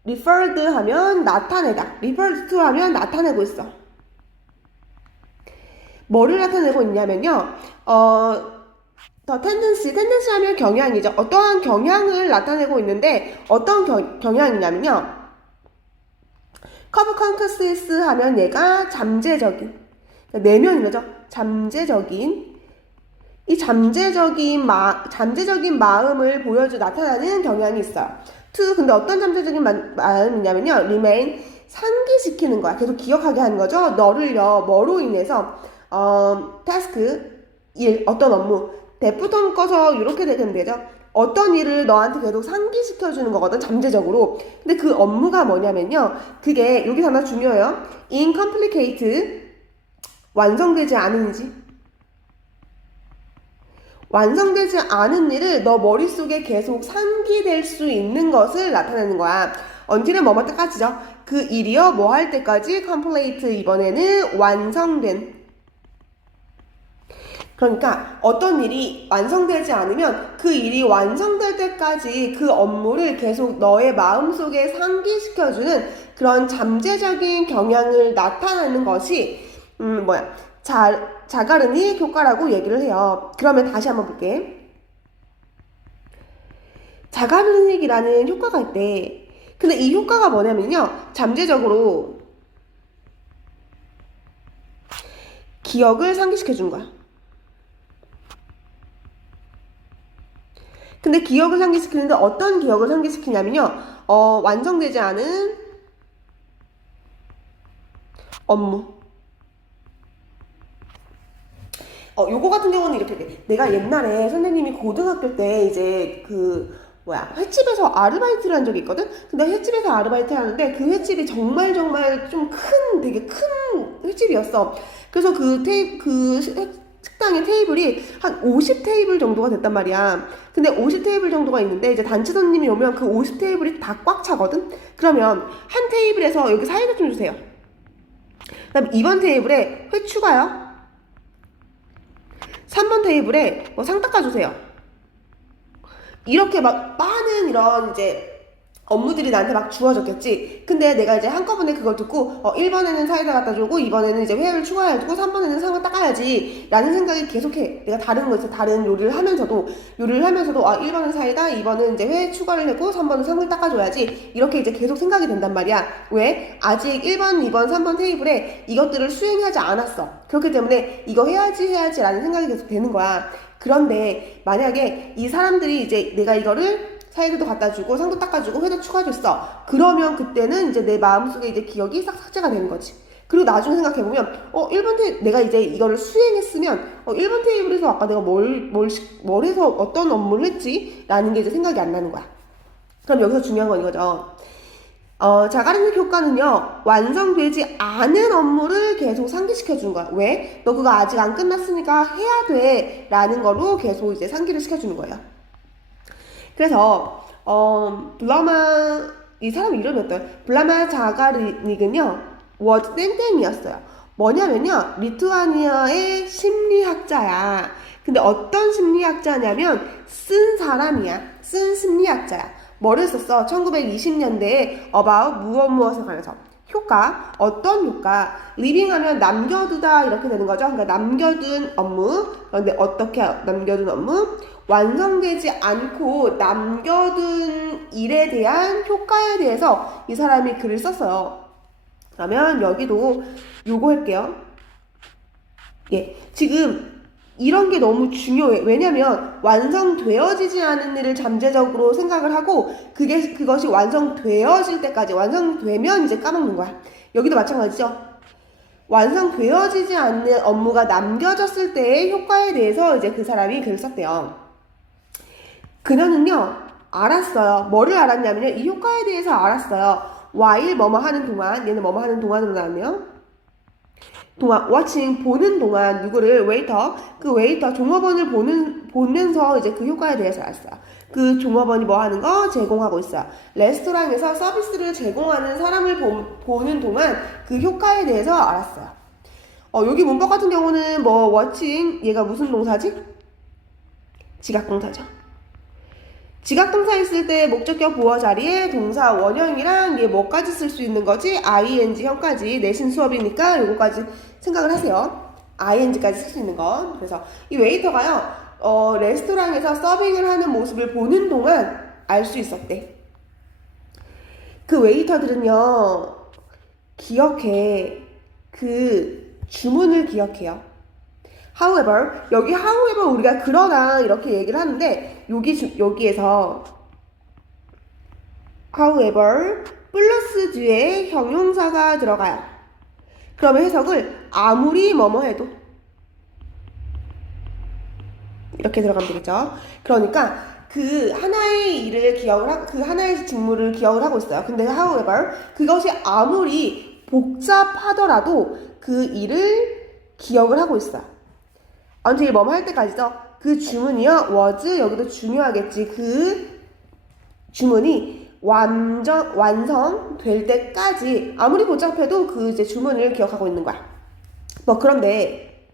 referred 하면 나타내다, referred to 하면 나타내고 있어. 뭐를 나타내고 있냐면요, 더 tendency 하면 경향이죠. 어떠한 경향을 나타내고 있는데 어떤 경향이냐면요, 커브 컨커시스 하면 얘가 잠재적인, 내면인 거죠. 잠재적인 마음을 나타나는 경향이 있어요. 근데 어떤 잠재적인 마음이냐면요, remain, 상기시키는 거야. 계속 기억하게 하는 거죠. 너를요, 뭐로 인해서, task, 일, 어떤 업무, 대부터 묶어서 이렇게 되면 되죠. 어떤 일을 너한테 계속 상기시켜주는 거거든, 잠재적으로. 근데 그 업무가 뭐냐면요, 그게 여기서 하나 중요해요. incomplete, 완성되지 않은 일을 너 머릿속에 계속 상기될 수 있는 것을 나타내는 거야. 언제는 뭐뭐 때까지죠. 그 일이요, 뭐 할 때까지 complete, 이번에는 완성된. 그러니까 어떤 일이 완성되지 않으면 그 일이 완성될 때까지 그 업무를 계속 너의 마음속에 상기시켜주는 그런 잠재적인 경향을 나타내는 것이 자가르닉 효과라고 얘기를 해요. 그러면 다시 한번 볼게. 자가르닉이라는 효과가 있대. 근데 이 효과가 뭐냐면요, 잠재적으로 기억을 상기시켜주는 거야. 근데 기억을 상기시키는데 어떤 기억을 상기시키냐면요, 완성되지 않은 업무. 요거 같은 경우는 이렇게 돼. 내가 옛날에 선생님이 고등학교 때 이제 횟집에서 아르바이트를 한 적이 있거든? 근데 횟집에서 아르바이트를 하는데 그 횟집이 정말 좀 되게 큰 횟집이었어. 그래서 그 식당의 테이블이 한 50테이블 정도가 됐단 말이야. 근데 50테이블 정도가 있는데 이제 단체 손님이 오면 그 50테이블이 다 꽉 차거든? 그러면 한 테이블에서 여기 사이다 좀 주세요. 그 다음 2번 테이블에 회 추가요. 3번 테이블에 상 닦아주세요. 이렇게 막 많은 이런 이제 업무들이 나한테 막 주어졌겠지. 근데 내가 이제 한꺼번에 그걸 듣고 1번에는 사이다 갖다 주고 2번에는 이제 회를 추가해주고 3번에는 상을 닦아야지 라는 생각이 계속해. 내가 다른 거에서 다른 요리를 하면서도 1번은 사이다, 2번은 이제 회 추가를 하고 3번은 상을 닦아줘야지 이렇게 이제 계속 생각이 된단 말이야. 왜? 아직 1번, 2번, 3번 테이블에 이것들을 수행하지 않았어. 그렇기 때문에 이거 해야지 라는 생각이 계속 되는 거야. 그런데 만약에 이 사람들이 이제 내가 이거를 사이드도 갖다 주고 상도 닦아주고 회도 추가해줬어. 그러면 그때는 이제 내 마음속에 이제 기억이 싹 삭제가 되는 거지. 그리고 나중에 생각해보면 1번 테이블 내가 이제 이거를 수행했으면 1번 테이블에서 아까 내가 뭘 해서 어떤 업무를 했지? 라는 게 이제 생각이 안 나는 거야. 그럼 여기서 중요한 건 이거죠. 자가능력 효과는요, 완성되지 않은 업무를 계속 상기시켜 주는 거야. 왜? 너 그거 아직 안 끝났으니까 해야 돼 라는 거로 계속 이제 상기를 시켜주는 거예요. 그래서 블라마 이 사람 이름이었어요. 블라마 자가르닉은요 워드 땡땡이었어요. 뭐냐면요 리투아니아의 심리학자야. 근데 어떤 심리학자냐면 쓴 사람이야. 쓴 심리학자야. 뭐를 썼어? 1920년대에 about 무엇에 관해서 효과, 어떤 효과, 리빙하면 남겨두다 이렇게 되는 거죠. 그러니까 남겨둔 업무. 그런데 어떻게 남겨둔 업무? 완성되지 않고 남겨둔 일에 대한 효과에 대해서 이 사람이 글을 썼어요. 그러면 여기도 요거 할게요. 예, 지금 이런 게 너무 중요해. 왜냐면 완성되어지지 않은 일을 잠재적으로 생각을 하고 그것이 완성되어질 때까지 완성되면 이제 까먹는 거야. 여기도 마찬가지죠. 완성되어지지 않는 업무가 남겨졌을 때의 효과에 대해서 이제 그 사람이 글을 썼대요. 그녀는요 알았어요. 뭐를 알았냐면요 이 효과에 대해서 알았어요. while 뭐뭐 하는 동안, 얘는 뭐뭐 하는 동안으로 나왔네요. watching 보는 동안 누구를 웨이터, 그 웨이터 종업원을 보면서 이제 그 효과에 대해서 알았어요. 그 종업원이 뭐 하는 거 제공하고 있어요. 레스토랑에서 서비스를 제공하는 사람을 보는 동안 그 효과에 대해서 알았어요. 여기 문법 같은 경우는 뭐 watching 얘가 무슨 동사지? 지각동사죠. 지각동사 있을 때 목적격 보어 자리에 동사 원형이랑 얘 뭐까지 쓸 수 있는 거지? ing형까지. 내신 수업이니까 요거까지 생각을 하세요. ing까지 쓸 수 있는 거. 그래서 이 웨이터가요 레스토랑에서 서빙을 하는 모습을 보는 동안 알 수 있었대. 그 웨이터들은요 기억해. 그 주문을 기억해요. however, 여기 however 우리가 그러나 이렇게 얘기를 하는데 여기에서 however 플러스 뒤에 형용사가 들어가요. 그러면 해석을 아무리 뭐뭐 해도 이렇게 들어가면 되겠죠. 그러니까 그 하나의 일을 기억을 하고 그 하나의 직무를 기억을 하고 있어요. 근데 however 그것이 아무리 복잡하더라도 그 일을 기억을 하고 있어요. until 뭐뭐 할 때까지죠. 그 주문이요 was 여기도 중요하겠지. 그 주문이 완성될 때까지 아무리 복잡해도 그 이제 주문을 기억하고 있는 거야. 그런데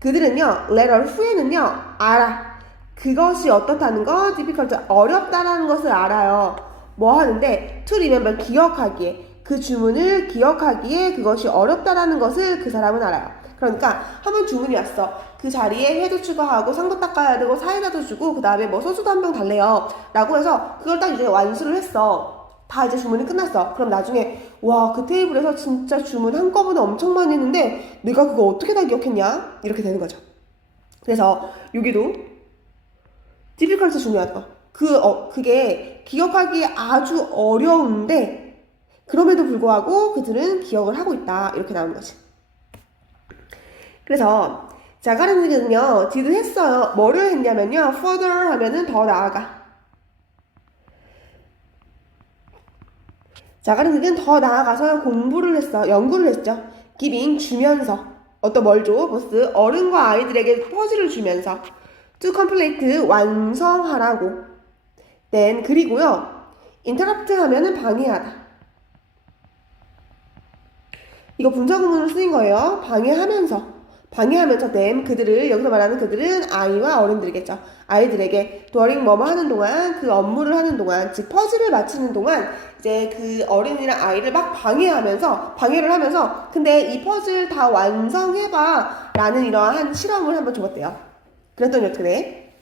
그들은요 later 후에는요 알아. 그것이 어떻다는 거 difficult 어렵다라는 것을 알아요. 뭐 하는데 to remember 기억하기에 그 주문을 기억하기에 그것이 어렵다라는 것을 그 사람은 알아요. 그러니까 한번 주문이 왔어. 그 자리에 회도 추가하고 상도 닦아야 되고 사이다도 주고 그 다음에 뭐 소주도 한 병 달래요 라고 해서 그걸 딱 이제 완수를 했어. 다 이제 주문이 끝났어. 그럼 나중에 와 그 테이블에서 진짜 주문 한꺼번에 엄청 많이 했는데 내가 그거 어떻게 다 기억했냐? 이렇게 되는 거죠. 그래서 여기도 difficult 중요하다. 그게 기억하기 아주 어려운데 그럼에도 불구하고 그들은 기억을 하고 있다. 이렇게 나오는 거지. 그래서 자가능력은요 did 했어요. 뭐를 했냐면요 further 하면은 더 나아가. 자가능력은 더 나아가서 공부를 했어. 연구를 했죠. giving 주면서 어떤 뭘 줘? 보스 어른과 아이들에게 퍼즐을 주면서 to complete 완성하라고. then 그리고요 interrupt 하면은 방해하다. 이거 분사구문으로 쓰인 거예요. 방해하면서 방해하면서 them, 그들을, 여기서 말하는 그들은 아이와 어른들이겠죠. 아이들에게 during 뭐뭐 하는 동안, 그 업무를 하는 동안, 즉 퍼즐을 맞추는 동안 이제 그 어린이랑 아이를 막 방해를 하면서 근데 이 퍼즐 다 완성해봐 라는 이러한 실험을 한번 줘봤대요. 그랬더니 어떻게 돼?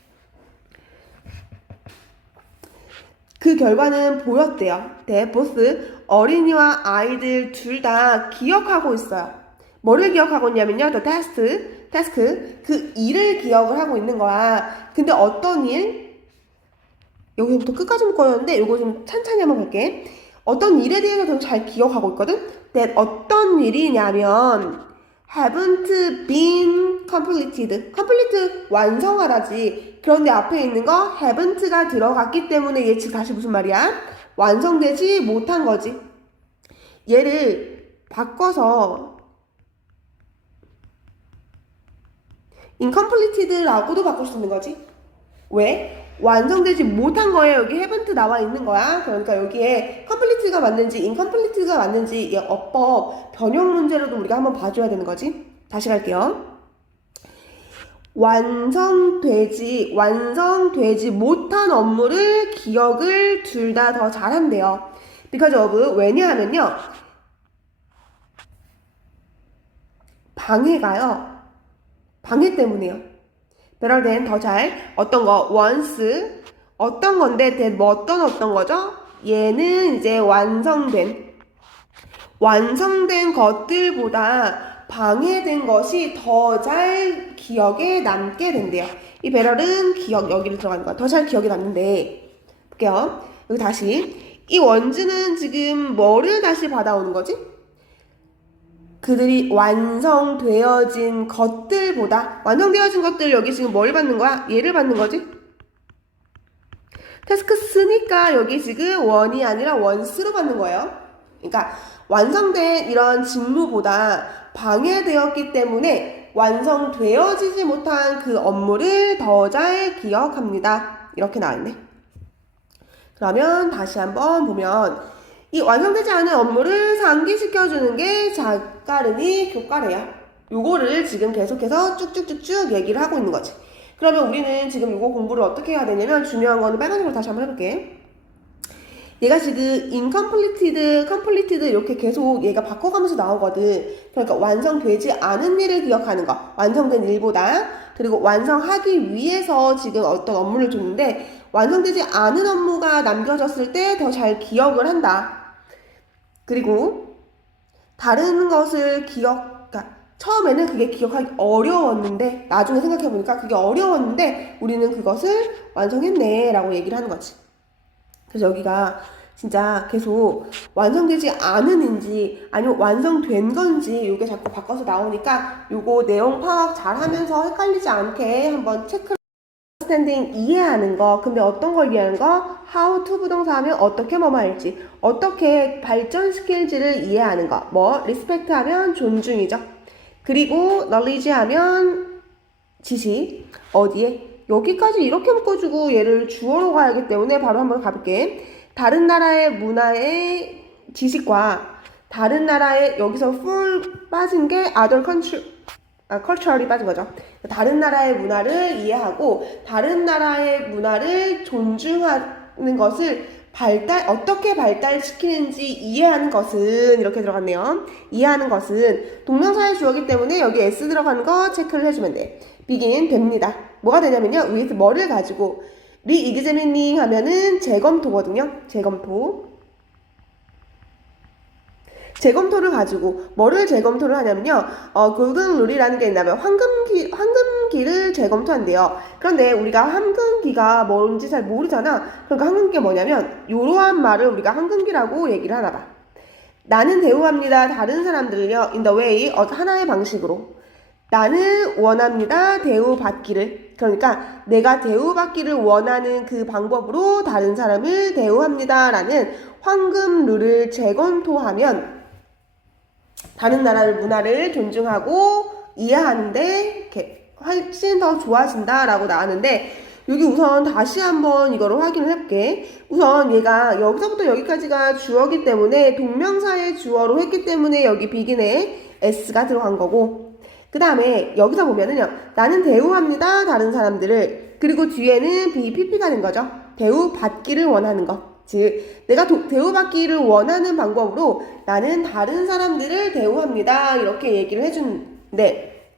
그 결과는 보였대요. 보스 어린이와 아이들 둘 다 기억하고 있어요. 뭐를 기억하고 있냐면요. the task, 그 일을 기억을 하고 있는 거야. 근데 어떤 일? 여기서부터 끝까지 묶어였는데 이거 좀 찬찬히 한번 볼게. 어떤 일에 대해서 좀 잘 기억하고 있거든? that 어떤 일이냐면 haven't been completed. complete 완성하다지. 그런데 앞에 있는 거 haven't가 들어갔기 때문에 얘 지금 다시 무슨 말이야? 완성되지 못한 거지. 얘를 바꿔서 incompleted라고도 바꿀 수 있는 거지. 왜? 완성되지 못한 거에 여기 haven't 나와 있는 거야. 그러니까 여기에 complete가 맞는지 incomplet가 맞는지 이게 어법 변형 문제로도 우리가 한번 봐줘야 되는 거지. 다시 갈게요. 완성되지 못한 업무를 기억을 둘 다 더 잘한대요. because of 왜냐하면요. 방해 때문에요. better than 더 잘 어떤 거 once 어떤 건데 that 뭐 어떤 거죠? 얘는 이제 완성된 것들보다 방해된 것이 더 잘 기억에 남게 된대요. 이 better는 기억 여기를 들어가는 거야. 더 잘 기억에 남는데 볼게요. 여기 다시 이 원즈는 지금 뭐를 다시 받아오는 거지? 그들이 완성되어진 것들보다 완성되어진 것들 여기 지금 뭘 받는 거야? 얘를 받는 거지? 태스크 쓰니까 여기 지금 원이 아니라 원스로 받는 거예요. 그러니까 완성된 이런 직무보다 방해되었기 때문에 완성되어지지 못한 그 업무를 더 잘 기억합니다. 이렇게 나왔네. 그러면 다시 한번 보면 이 완성되지 않은 업무를 상기시켜주는 게 작가른이 교과래요. 요거를 지금 계속해서 쭉쭉쭉쭉 얘기를 하고 있는 거지. 그러면 우리는 지금 요거 공부를 어떻게 해야 되냐면 중요한 거는 빨간색으로 다시 한번 해볼게. 얘가 지금 incompleted, completed 이렇게 계속 얘가 바꿔가면서 나오거든. 그러니까 완성되지 않은 일을 기억하는 거. 완성된 일보다. 그리고 완성하기 위해서 지금 어떤 업무를 줬는데 완성되지 않은 업무가 남겨졌을 때 더 잘 기억을 한다. 그리고 다른 것을 그러니까 처음에는 그게 기억하기 어려웠는데 나중에 생각해보니까 그게 어려웠는데 우리는 그것을 완성했네 라고 얘기를 하는 거지. 그래서 여기가 진짜 계속 완성되지 않은인지 아니면 완성된 건지 이게 자꾸 바꿔서 나오니까 요거 내용 파악 잘 하면서 헷갈리지 않게 한번 체크를 understanding 이해하는 거. 근데 어떤 걸 이해하는 거? how to 부동사 하면 어떻게 뭐뭐 할지 어떻게 발전시킬지를 이해하는 거. 뭐 respect 하면 존중이죠. 그리고 knowledge 하면 지식. 어디에? 여기까지 이렇게 묶어주고 얘를 주어로 가야하기 때문에 바로 한번 가볼게. 다른 나라의 문화의 지식과 다른 나라의 여기서 full 빠진 게 other cultural이 빠진 거죠. 다른 나라의 문화를 이해하고 다른 나라의 문화를 존중하는 것을 어떻게 발달시키는지 이해하는 것은 이렇게 들어갔네요. 이해하는 것은 동명사의 주어이기 때문에 여기 s 들어가는 거 체크를 해주면 돼. begin 됩니다. 뭐가 되냐면요. with 뭐를 가지고 re-examining 하면은 재검토거든요. 재검토를 가지고 뭐를 재검토를 하냐면요. 골든 룰이라는 게 있나봐요. 황금기를 재검토한대요. 그런데 우리가 황금기가 뭔지 잘 모르잖아. 그러니까 황금기가 뭐냐면 이러한 말을 우리가 황금기라고 얘기를 하나봐. 나는 대우합니다. 다른 사람들을요. in the way, 하나의 방식으로. 나는 원합니다. 대우받기를. 그러니까 내가 대우받기를 원하는 그 방법으로 다른 사람을 대우합니다. 라는 황금 룰을 재검토하면 다른 나라의 문화를 존중하고 이해하는데 이렇게 훨씬 더 좋아진다 라고 나왔는데 여기 우선 다시 한번 이거를 확인을 해볼게. 우선 얘가 여기서부터 여기까지가 주어기 때문에 동명사의 주어로 했기 때문에 여기 begin에 s가 들어간 거고 그 다음에 여기서 보면은요. 나는 대우합니다. 다른 사람들을. 그리고 뒤에는 BPP가 된 거죠. 대우받기를 원하는 것. 즉 내가 대우받기를 원하는 방법으로 나는 다른 사람들을 대우합니다. 이렇게 얘기를 해주는데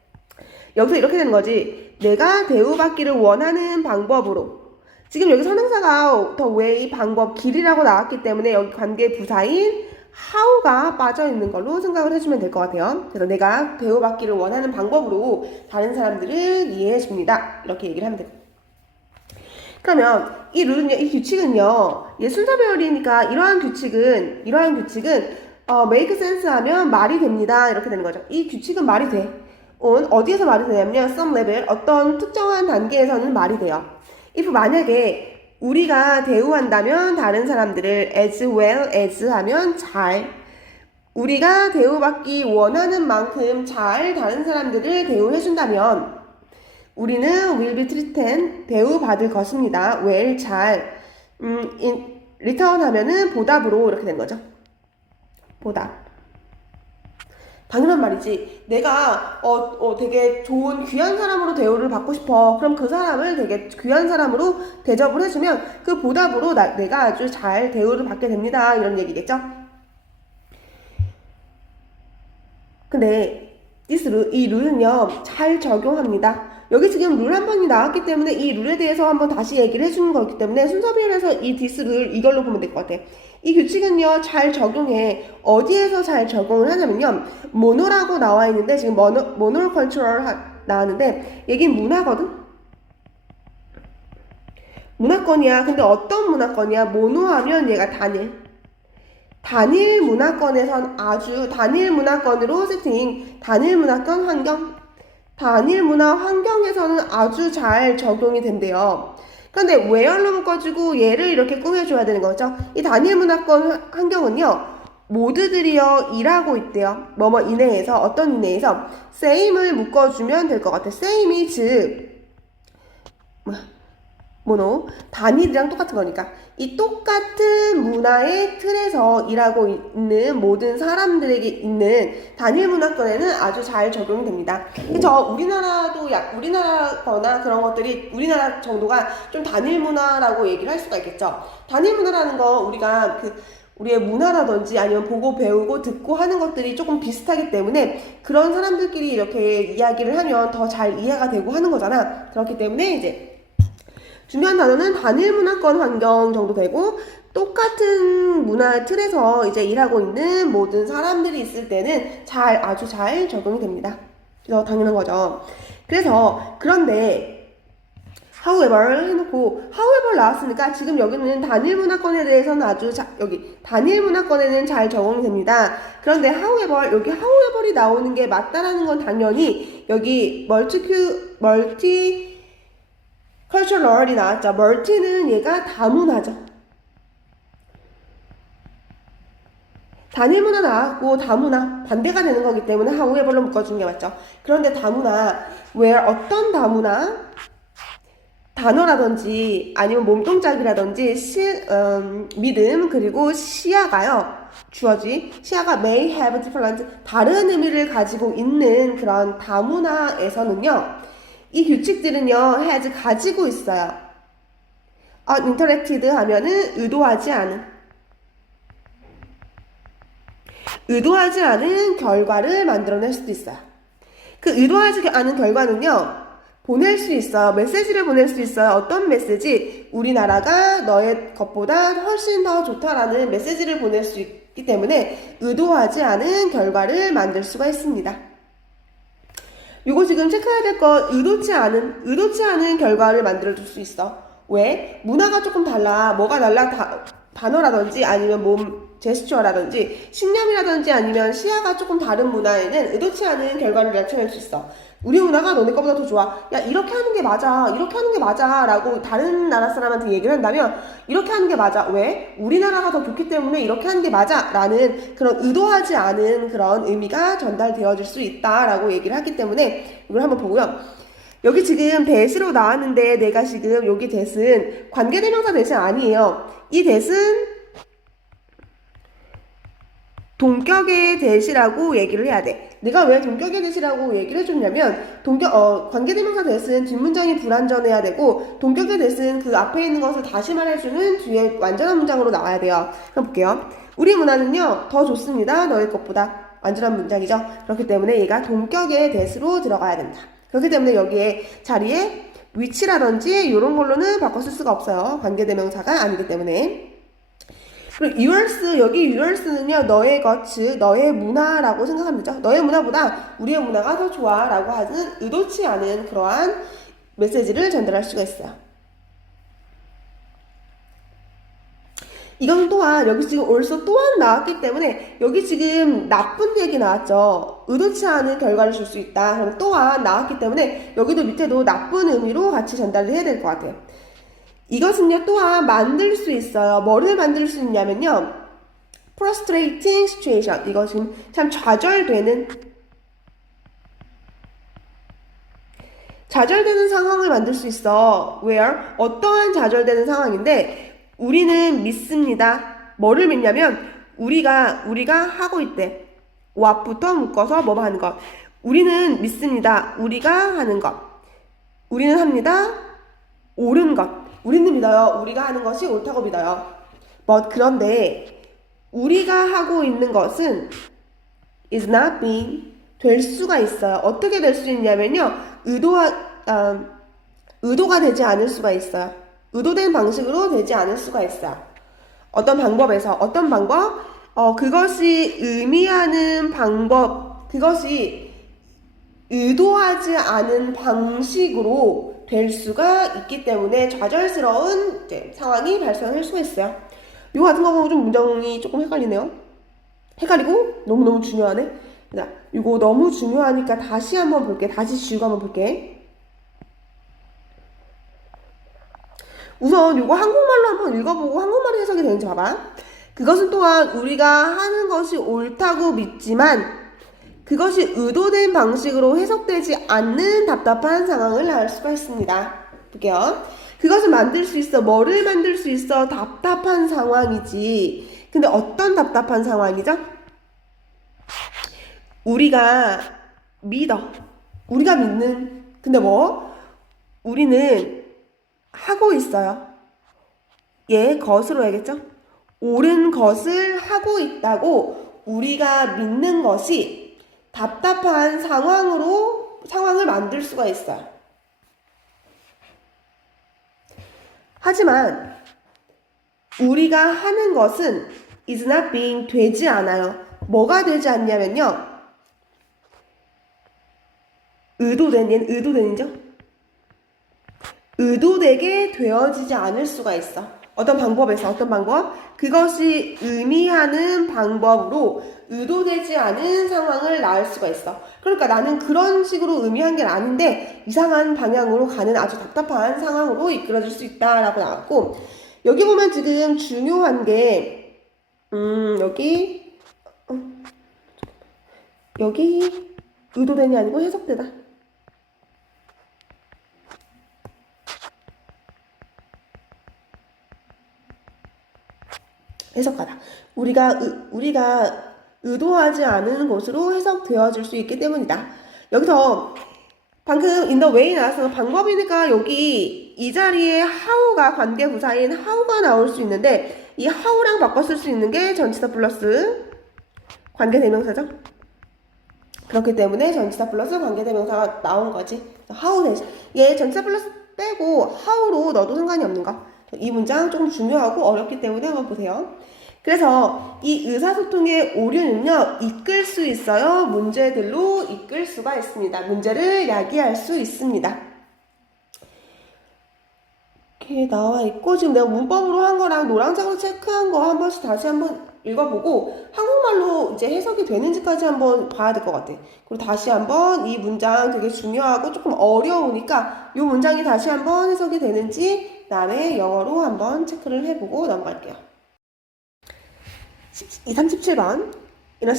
여기서 이렇게 되는 거지. 내가 대우받기를 원하는 방법으로. 지금 여기 선행사가 the way, 방법, 길이라고 나왔기 때문에 여기 관계 부사인 how가 빠져있는 걸로 생각을 해주면 될 것 같아요. 그래서 내가 대우받기를 원하는 방법으로 다른 사람들을 이해해줍니다. 이렇게 얘기를 하면 돼요. 그러면 이 룰은요, 이 규칙은요, 순서 배열이니까 이러한 규칙은 make sense 하면 말이 됩니다. 이렇게 되는 거죠. 이 규칙은 말이 돼. 어디에서 말이 되냐면요, some level, 어떤 특정한 단계에서는 말이 돼요. if 만약에 우리가 대우한다면 다른 사람들을 as well as 하면 잘, 우리가 대우받기 원하는 만큼 잘 다른 사람들을 대우해준다면 우리는 will be treated, 대우받을 것입니다. well, 잘. in return 하면은 보답으로 이렇게 된 거죠. 보답. 당연한 말이지. 내가 되게 좋은 귀한 사람으로 대우를 받고 싶어. 그럼 그 사람을 되게 귀한 사람으로 대접을 해주면 그 보답으로 내가 아주 잘 대우를 받게 됩니다. 이런 얘기겠죠? 근데 이 룰은요, 잘 적용합니다. 여기 지금 룰 한 번이 나왔기 때문에 이 룰에 대해서 한번 다시 얘기를 해주는 거기 때문에 순서별에서 이 this 룰 이걸로 보면 될 것 같아. 이 규칙은요, 잘 적용해. 어디에서 잘 적용을 하냐면요, 모노라고 나와 있는데 지금 모노 컨트롤 나왔는데 얘긴 문화거든? 문화권이야. 근데 어떤 문화권이야? 모노하면 얘가 단일 문화권에선 아주 단일 문화권으로 세팅, 단일 문화권 환경, 단일 문화 환경에서는 아주 잘 적용이 된대요. 그런데 where로 묶어주고 얘를 이렇게 꾸며줘야 되는 거죠. 이 단일 문화권 환경은요, 모두들이요 일하고 있대요. 뭐뭐 이내에서, 어떤 이내에서 same을 묶어주면 될 것 같아. same이 즉 모노, 단일이랑 똑같은 거니까 이 똑같은 문화의 틀에서 일하고 있는 모든 사람들에게 있는 단일 문화권에는 아주 잘 적용이 됩니다. 그쵸? 우리나라거나 그런 것들이 우리나라 정도가 좀 단일 문화라고 얘기를 할 수가 있겠죠. 단일 문화라는 거 우리가 우리의 문화라든지 아니면 보고 배우고 듣고 하는 것들이 조금 비슷하기 때문에 그런 사람들끼리 이렇게 이야기를 하면 더 잘 이해가 되고 하는 거잖아. 그렇기 때문에 이제 중요한 단어는 단일 문화권 환경 정도 되고 똑같은 문화 틀에서 이제 일하고 있는 모든 사람들이 있을 때는 아주 잘 적용이 됩니다. 그래서 당연한 거죠. 그래서 그런데 however 해놓고 however 나왔으니까 지금 여기는 단일 문화권에 대해서는 여기 단일 문화권에는 잘 적용이 됩니다. 그런데 여기 however이 나오는 게 맞다라는 건 당연히 여기 multicultural이 나왔죠. 멀티는 얘가 다문화죠. 단일 문화 나왔고 다문화 반대가 되는 거기 때문에 however로 묶어주는 게 맞죠. 그런데 다문화, where 어떤 다문화? 단어라든지 아니면 몸동작이라든지 믿음 그리고 시야가요. 주어지 시야가 may have different 다른 의미를 가지고 있는 그런 다문화에서는요. 이 규칙들은요, has 가지고 있어요. interacted 하면은 의도하지 않은 결과를 만들어낼 수도 있어요. 그 의도하지 않은 결과는요, 보낼 수 있어요. 메시지를 보낼 수 있어요. 어떤 메시지? 우리나라가 너의 것보다 훨씬 더 좋다라는 메시지를 보낼 수 있기 때문에 의도하지 않은 결과를 만들 수가 있습니다. 요거 지금 체크해야 될 거 의도치 않은 결과를 만들어줄 수 있어. 왜? 문화가 조금 달라. 뭐가 달라? 단어라든지 아니면 몸 제스처라든지 신념이라든지 아니면 시야가 조금 다른 문화에는 의도치 않은 결과를 나타낼 수 있어. 우리 문화가 너네 거보다 더 좋아. 야, 이렇게 하는 게 맞아. 라고 다른 나라 사람한테 얘기를 한다면 이렇게 하는 게 맞아. 왜? 우리나라가 더 좋기 때문에 이렇게 하는 게 맞아. 라는 그런 의도하지 않은 그런 의미가 전달되어질 수 있다라고 얘기를 하기 때문에 이걸 한번 보고요. 여기 지금 that으로 나왔는데 내가 지금 여기 that은 관계대명사 that이 아니에요. 이 that은 동격의 that이라고 얘기를 해야 돼. 내가 왜 동격의 대시라고 얘기를 해줬냐면 관계대명사 대신 뒷문장이 불완전해야 되고 동격의 대신 그 앞에 있는 것을 다시 말해주는 뒤에 완전한 문장으로 나와야 돼요. 그럼 볼게요. 우리 문화는요 더 좋습니다. 너희 것보다. 완전한 문장이죠. 그렇기 때문에 얘가 동격의 대시로 들어가야 된다. 그렇기 때문에 여기에 자리에 위치라든지 이런 걸로는 바꿔 쓸 수가 없어요. 관계대명사가 아니기 때문에. 그리고 yours, 여기 yours는요, 너의 것, 즉, 너의 문화라고 생각하면 되죠. 너의 문화보다 우리의 문화가 더 좋아 라고 하는 의도치 않은 그러한 메시지를 전달할 수가 있어요. 이건 또한, 여기 지금 also 또한 나왔기 때문에, 여기 지금 나쁜 얘기 나왔죠. 의도치 않은 결과를 줄 수 있다. 그럼 또한 나왔기 때문에, 여기도 밑에도 나쁜 의미로 같이 전달을 해야 될 것 같아요. 이것은요 또한 만들 수 있어요. 뭐를 만들 수 있냐면요 frustrating situation, 이거 지금 참 좌절되는 상황을 만들 수 있어. where, 어떠한 좌절되는 상황인데 우리는 믿습니다. 뭐를 믿냐면 우리가 하고 있대. what부터 묶어서 뭐 하는 것. 우리는 믿습니다. 우리가 하는 것. 우리는 합니다. 옳은 것. 우리는 믿어요. 우리가 하는 것이 옳다고 믿어요. 그런데 우리가 하고 있는 것은 is not being, 될 수가 있어요. 어떻게 될 수 있냐면요. 의도가 되지 않을 수가 있어요. 의도된 방식으로 되지 않을 수가 있어요. 어떤 방법? 그것이 의미하는 방법, 그것이 의도하지 않은 방식으로 될 수가 있기 때문에 좌절스러운 상황이 발생할 수가 있어요. 이거 같은 거 보면 좀 문장이 조금 헷갈리네요. 헷갈리고 너무너무 중요하네. 자, 이거 너무 중요하니까 다시 한번 볼게. 다시 지우고 한번 볼게. 우선 이거 한국말로 한번 읽어보고 한국말로 해석이 되는지 봐봐. 그것은 또한 우리가 하는 것이 옳다고 믿지만 그것이 의도된 방식으로 해석되지 않는 답답한 상황을 낳을 수가 있습니다. 볼게요. 그것을 만들 수 있어. 뭐를 만들 수 있어? 답답한 상황이지. 근데 어떤 답답한 상황이죠? 우리가 믿어. 우리가 믿는. 근데 우리는 하고 있어요. 것으로 해야겠죠? 옳은 것을 하고 있다고 우리가 믿는 것이 답답한 상황을 만들 수가 있어요. 하지만 우리가 하는 것은 is not being, 되지 않아요. 뭐가 되지 않냐면요. 의도된이죠? 의도되게 되어지지 않을 수가 있어. 어떤 방법? 그것이 의미하는 방법으로 의도되지 않은 상황을 낳을 수가 있어. 그러니까 나는 그런 식으로 의미한 게 아닌데 이상한 방향으로 가는 아주 답답한 상황으로 이끌어질 수 있다라고 나왔고, 여기 보면 지금 중요한 게 여기 의도된이 아니고 해석되다. 해석하다. 우리가 의도하지 않은 것으로 해석되어질 수 있기 때문이다. 여기서 방금 in the way 나와서 방법이니까 여기 이 자리에 how가 관계부사인 how가 나올 수 있는데 이 how랑 바꿔 쓸 수 있는 게 전치사 플러스 관계대명사죠. 그렇기 때문에 전치사 플러스 관계대명사가 나온 거지. how 대신 얘 전치사 플러스 빼고 how로 넣어도 상관이 없는 거. 이 문장 조금 중요하고 어렵기 때문에 한번 보세요. 그래서 이 의사소통의 오류는요, 이끌 수 있어요. 문제들로 이끌 수가 있습니다. 문제를 야기할 수 있습니다. 이렇게 나와 있고, 지금 내가 문법으로 한 거랑 노란색으로 체크한 거 한 번씩 다시 한번 읽어보고, 한국말로 이제 해석이 되는지까지 한번 봐야 될 것 같아. 그리고 다시 한번 이 문장 되게 중요하고 조금 어려우니까 이 문장이 다시 한번 해석이 되는지 그 다음에 영어로 한번 체크를 해보고 넘어갈게요. 37번 In a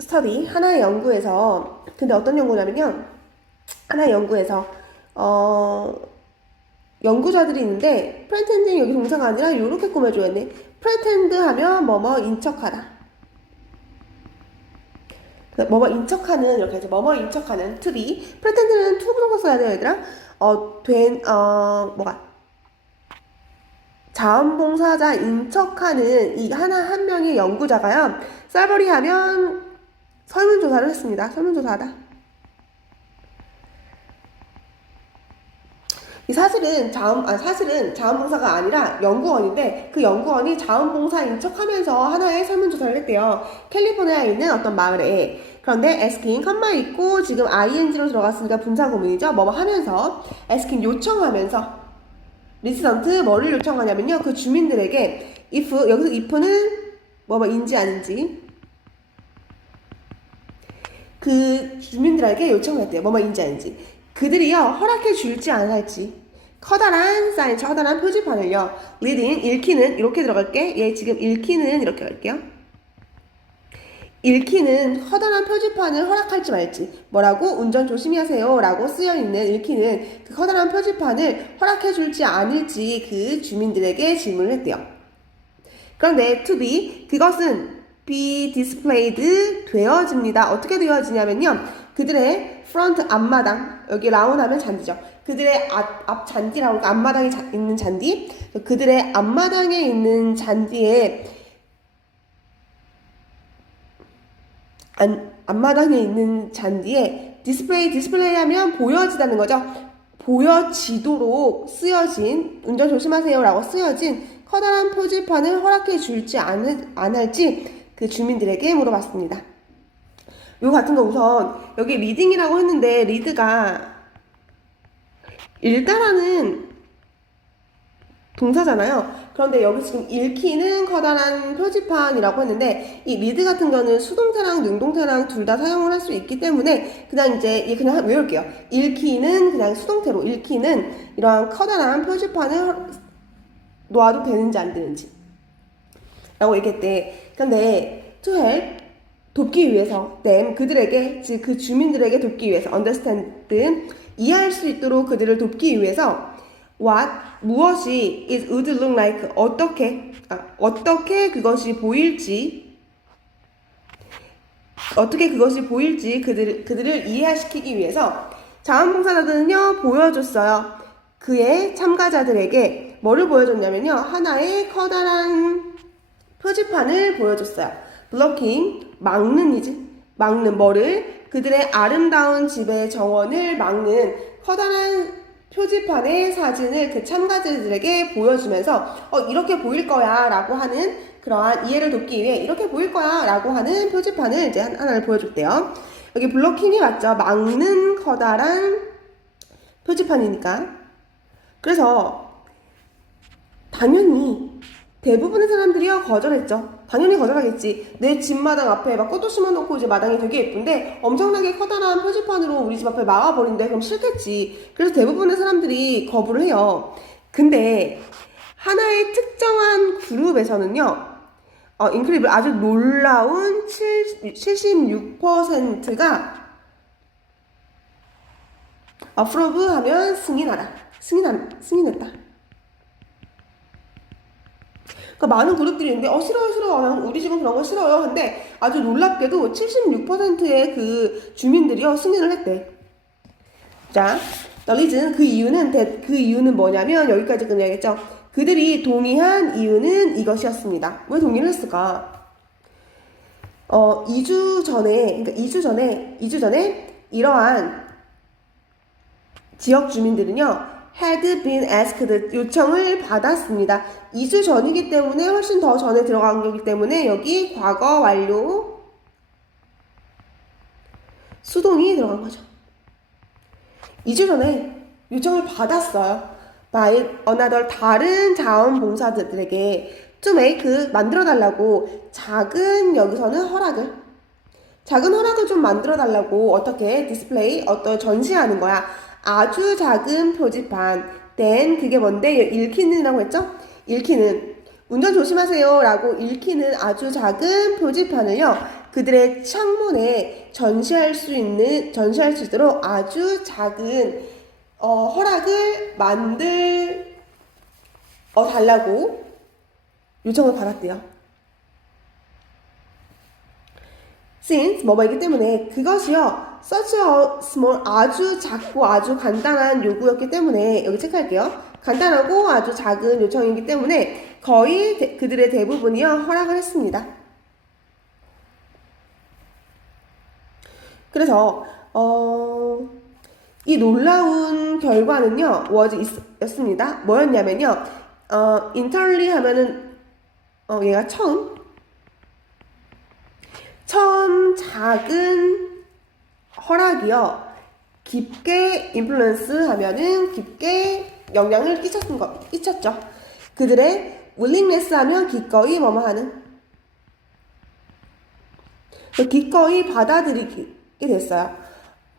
study, 하나의 연구에서, 근데 어떤 연구냐면요, 하나의 연구에서 연구자들이 있는데 pretending 여기 동사가 아니라 이렇게 꾸며줘야 했네. pretend 하면 뭐뭐인 척하다. 뭐뭐 인척하는 이렇게 해서 뭐뭐 인척하는 to be. pretend는 to 부동사 써야 돼요, 얘들아. 뭐가 자원봉사자 인척하는 이 하나 한 명의 연구자가요. 쌀벌이 하면 설문조사를 했습니다. 설문조사하다. 이 사실은 자원봉사가 아니라 연구원인데 그 연구원이 자원봉사인 척하면서 하나의 설문조사를 했대요. 캘리포니아에 있는 어떤 마을에. 그런데 asking 컴마 있고 지금 ing로 들어갔으니까 분사구문이죠. 뭐뭐 하면서 asking 요청하면서 리스던트 뭐를 요청하냐면요. 그 주민들에게 if 여기서 if는 뭐뭐인지 아닌지 그 주민들에게 요청을 했대요. 뭐뭐인지 아닌지. 그들이요 허락해 줄지 안 할지 커다란 사인, 커다란 표지판을요. reading 읽기는 이렇게 들어갈게. 얘 지금 읽기는 이렇게 갈게요. 읽기는 커다란 표지판을 허락할지 말지 뭐라고 운전 조심히 하세요 라고 쓰여있는 읽기는 그 커다란 표지판을 허락해줄지 않을지 그 주민들에게 질문을 했대요. 그런데 to be 그것은 be displayed 되어집니다. 어떻게 되어지냐면요. 그들의 front 앞마당 여기 라운 하면 잔디죠. 그들의 앞 잔디라고 앞마당에 있는 잔디 그들의 앞마당에 있는 잔디에 앞마당에 있는 잔디에 디스플레이 하면 보여지다는 거죠. 보여지도록 쓰여진 운전 조심하세요 라고 쓰여진 커다란 표지판을 허락해 줄지 안 할지 그 주민들에게 물어봤습니다. 요 같은 거 우선 여기 리딩이라고 했는데 리드가 읽다라는 동사잖아요. 그런데 여기 지금 읽히는 커다란 표지판이라고 했는데 이 리드 같은 거는 수동태랑 능동태랑 둘 다 사용을 할 수 있기 때문에 그냥 이제 그냥 외울게요. 읽히는 그냥 수동태로 읽히는 이러한 커다란 표지판을 놓아도 되는지 안 되는지 라고 얘기했대. 근데 to help 돕기 위해서 them 그들에게 즉 그 주민들에게 돕기 위해서 understand 이해할 수 있도록 그들을 돕기 위해서 what 무엇이 it would look like 어떻게 그것이 보일지 그들을 이해시키기 위해서 자원봉사자들은요 보여줬어요. 그의 참가자들에게 뭐를 보여줬냐면요 하나의 커다란 표지판을 보여줬어요. blocking 막는 뭐를 그들의 아름다운 집의 정원을 막는 커다란 표지판의 사진을 그 참가자들에게 보여주면서 이렇게 보일 거야 라고 하는 그러한 이해를 돕기 위해 이렇게 보일 거야 라고 하는 표지판을 이제 하나를 보여줬대요. 여기 블로킹이 맞죠? 막는 커다란 표지판이니까. 그래서 당연히 대부분의 사람들이요 거절했죠. 당연히 거절하겠지. 내 집 마당 앞에 막 꽃도 심어놓고 이제 마당이 되게 예쁜데 엄청나게 커다란 표지판으로 우리 집 앞에 막아버린대. 그럼 싫겠지. 그래서 대부분의 사람들이 거부를 해요. 근데 하나의 특정한 그룹에서는요. 인크리블 아주 놀라운 76%가 approve 하면 승인했다. 그러니까 많은 그룹들이 있는데 싫어요. 우리 집은 그런 거 싫어요. 근데 아주 놀랍게도 76%의 그 주민들이요 승인을 했대. 자, the reason 그 이유는 뭐냐면 여기까지 끝내야겠죠. 그들이 동의한 이유는 이것이었습니다. 왜 동의를 했을까? 2주 전에 이러한 지역 주민들은요. had been asked 요청을 받았습니다. 2주 전이기 때문에 훨씬 더 전에 들어간 거기 때문에 여기 과거 완료 수동이 들어간 거죠. 2주 전에 요청을 받았어요. by another 다른 자원봉사자들에게 to make 만들어 달라고 작은 여기서는 작은 허락을 좀 만들어 달라고 어떻게 디스플레이 전시하는 거야. 아주 작은 표지판. then 그게 뭔데? 읽히는이라고 했죠? 읽히는 운전 조심하세요 라고 읽히는 아주 작은 표지판을요 그들의 창문에 전시할 수 있도록 아주 작은 허락을 달라고 요청을 받았대요. since 뭐뭐이기 때문에 그것이요 such a small 아주 작고 아주 간단한 요구였기 때문에 여기 체크할게요. 간단하고 아주 작은 요청이기 때문에 거의 그들의 대부분이요 허락을 했습니다. 그래서 이 놀라운 결과는요 was 였습니다. 뭐였냐면요 internally 하면은 얘가 처음 작은 허락이요 깊게 influence 하면은 깊게 영향을 끼쳤죠. 그들의 willingness 하면 기꺼이 뭐뭐 하는 기꺼이 받아들이게 됐어요.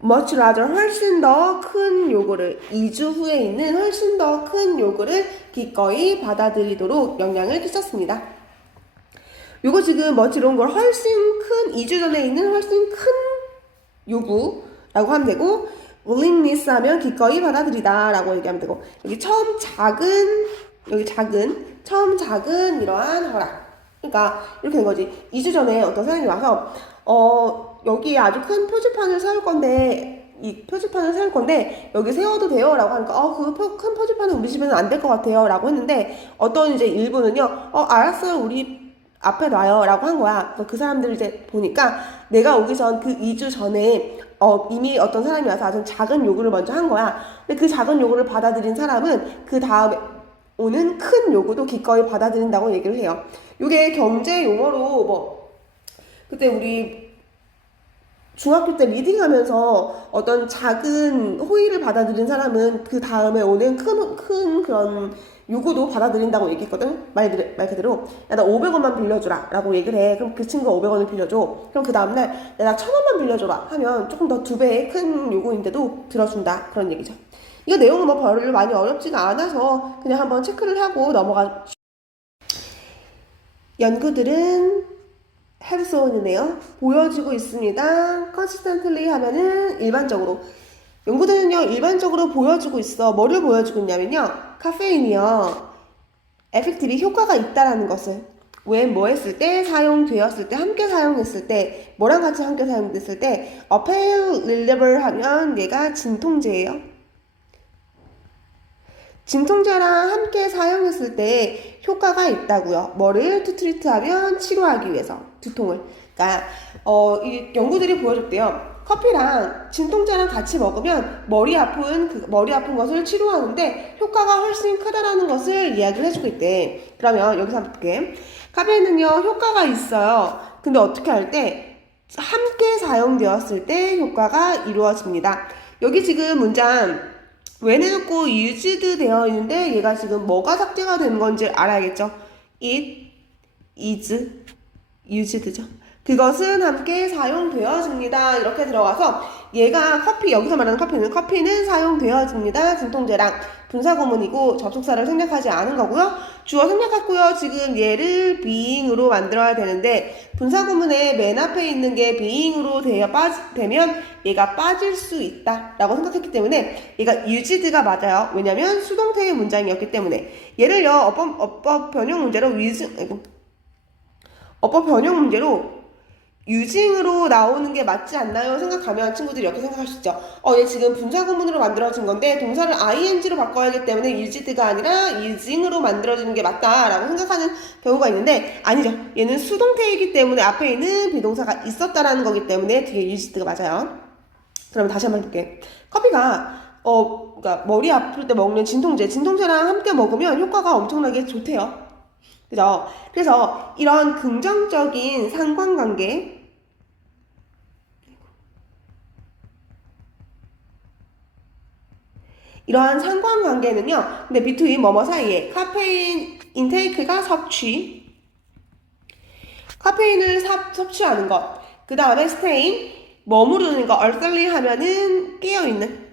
much larger 훨씬 더 큰 요구를 2주 후에 있는 훨씬 더 큰 요구를 기꺼이 받아들이도록 영향을 끼쳤습니다. 요거 지금 much longer 훨씬 큰 2주 전에 있는 훨씬 큰 요구라고 하면 되고 willingness 하면 기꺼이 받아들이다 라고 얘기하면 되고 여기 처음 작은 이러한 허락 그러니까 이렇게 된 거지. 2주 전에 어떤 사람이 와서 여기에 아주 큰 표지판을 세울 건데 이 표지판을 세울 건데 여기 세워도 돼요 라고 하니까 그 큰 표지판은 우리 집에는 안 될 것 같아요 라고 했는데 어떤 이제 일부는요 알았어요 우리 앞에 놔요 라고 한 거야. 그 사람들을 이제 보니까 내가 오기 전 그 2주 전에 이미 어떤 사람이 와서 아주 작은 요구를 먼저 한 거야. 근데 그 작은 요구를 받아들인 사람은 그 다음에 오는 큰 요구도 기꺼이 받아들인다고 얘기를 해요. 이게 경제 용어로 뭐 그때 우리 중학교 때 리딩하면서 어떤 작은 호의를 받아들인 사람은 그 다음에 오는 큰 그런 요구도 받아들인다고 얘기했거든. 말 그대로 야 나 500원만 빌려주라 라고 얘기를 해. 그럼 그 친구가 500원을 빌려줘. 그럼 그 다음날 야 나 1000원만 빌려줘라 하면 조금 더 2배의 큰 요구인데도 들어준다 그런 얘기죠. 이거 내용은 뭐 별로 많이 어렵지가 않아서 그냥 한번 체크를 하고 넘어가. 연구들은 have shown이네요. 보여주고 있습니다. consistently 하면은 일반적으로. 연구들은요 일반적으로 보여주고 있어. 뭐를 보여주고 있냐면요 카페인이요 에펙티브 효과가 있다라는 것을 when 뭐 했을 때 사용되었을 때 함께 사용했을 때 뭐랑 같이 함께 사용됐을 때 appeal reliever 하면 얘가 진통제예요. 진통제랑 함께 사용했을 때 효과가 있다고요. 뭐를 to treat 하면 치료하기 위해서 두통을. 그러니까 이 연구들이 보여줬대요. 커피랑 진통제랑 같이 먹으면 머리 아픈 것을 치료하는데 효과가 훨씬 크다라는 것을 이야기를 해주고 있대. 그러면 여기서 한번 볼게. 카페인은요 효과가 있어요. 근데 어떻게 할 때 함께 사용되었을 때 효과가 이루어집니다. 여기 지금 문장 when 해놓고 used 되어 있는데 얘가 지금 뭐가 삭제가 되는 건지 알아야겠죠. It is used죠. 그것은 함께 사용되어집니다. 이렇게 들어가서 얘가 여기서 말하는 커피는 사용되어집니다. 진통제랑 분사구문이고 접속사를 생략하지 않은 거고요. 주어 생략했고요. 지금 얘를 being으로 만들어야 되는데 분사구문의 맨 앞에 있는 게 being으로 되면 얘가 빠질 수 있다 라고 생각했기 때문에 얘가 used가 맞아요. 왜냐면 수동태의 문장이었기 때문에 얘를요 어법 변형 문제로 using으로 나오는 게 맞지 않나요? 생각하면 친구들이 이렇게 생각할 수 있죠. 얘 지금 분사구문으로 만들어진 건데 동사를 ing로 바꿔야 하기 때문에 used가 아니라 using으로 만들어지는 게 맞다라고 생각하는 경우가 있는데 아니죠. 얘는 수동태이기 때문에 앞에 있는 비동사가 있었다라는 거기 때문에 뒤에 used가 맞아요. 그럼 다시 한번 볼게. 커피가 그러니까 머리 아플 때 먹는 진통제랑 함께 먹으면 효과가 엄청나게 좋대요. 그죠? 그래서 이런 긍정적인 상관관계 이러한 상관관계는요 근데 between 뭐뭐 사이에 카페인 인테이크가 카페인을 섭취하는 것 그 다음에 staying 머무르는 거 earthly 하면은 깨어있는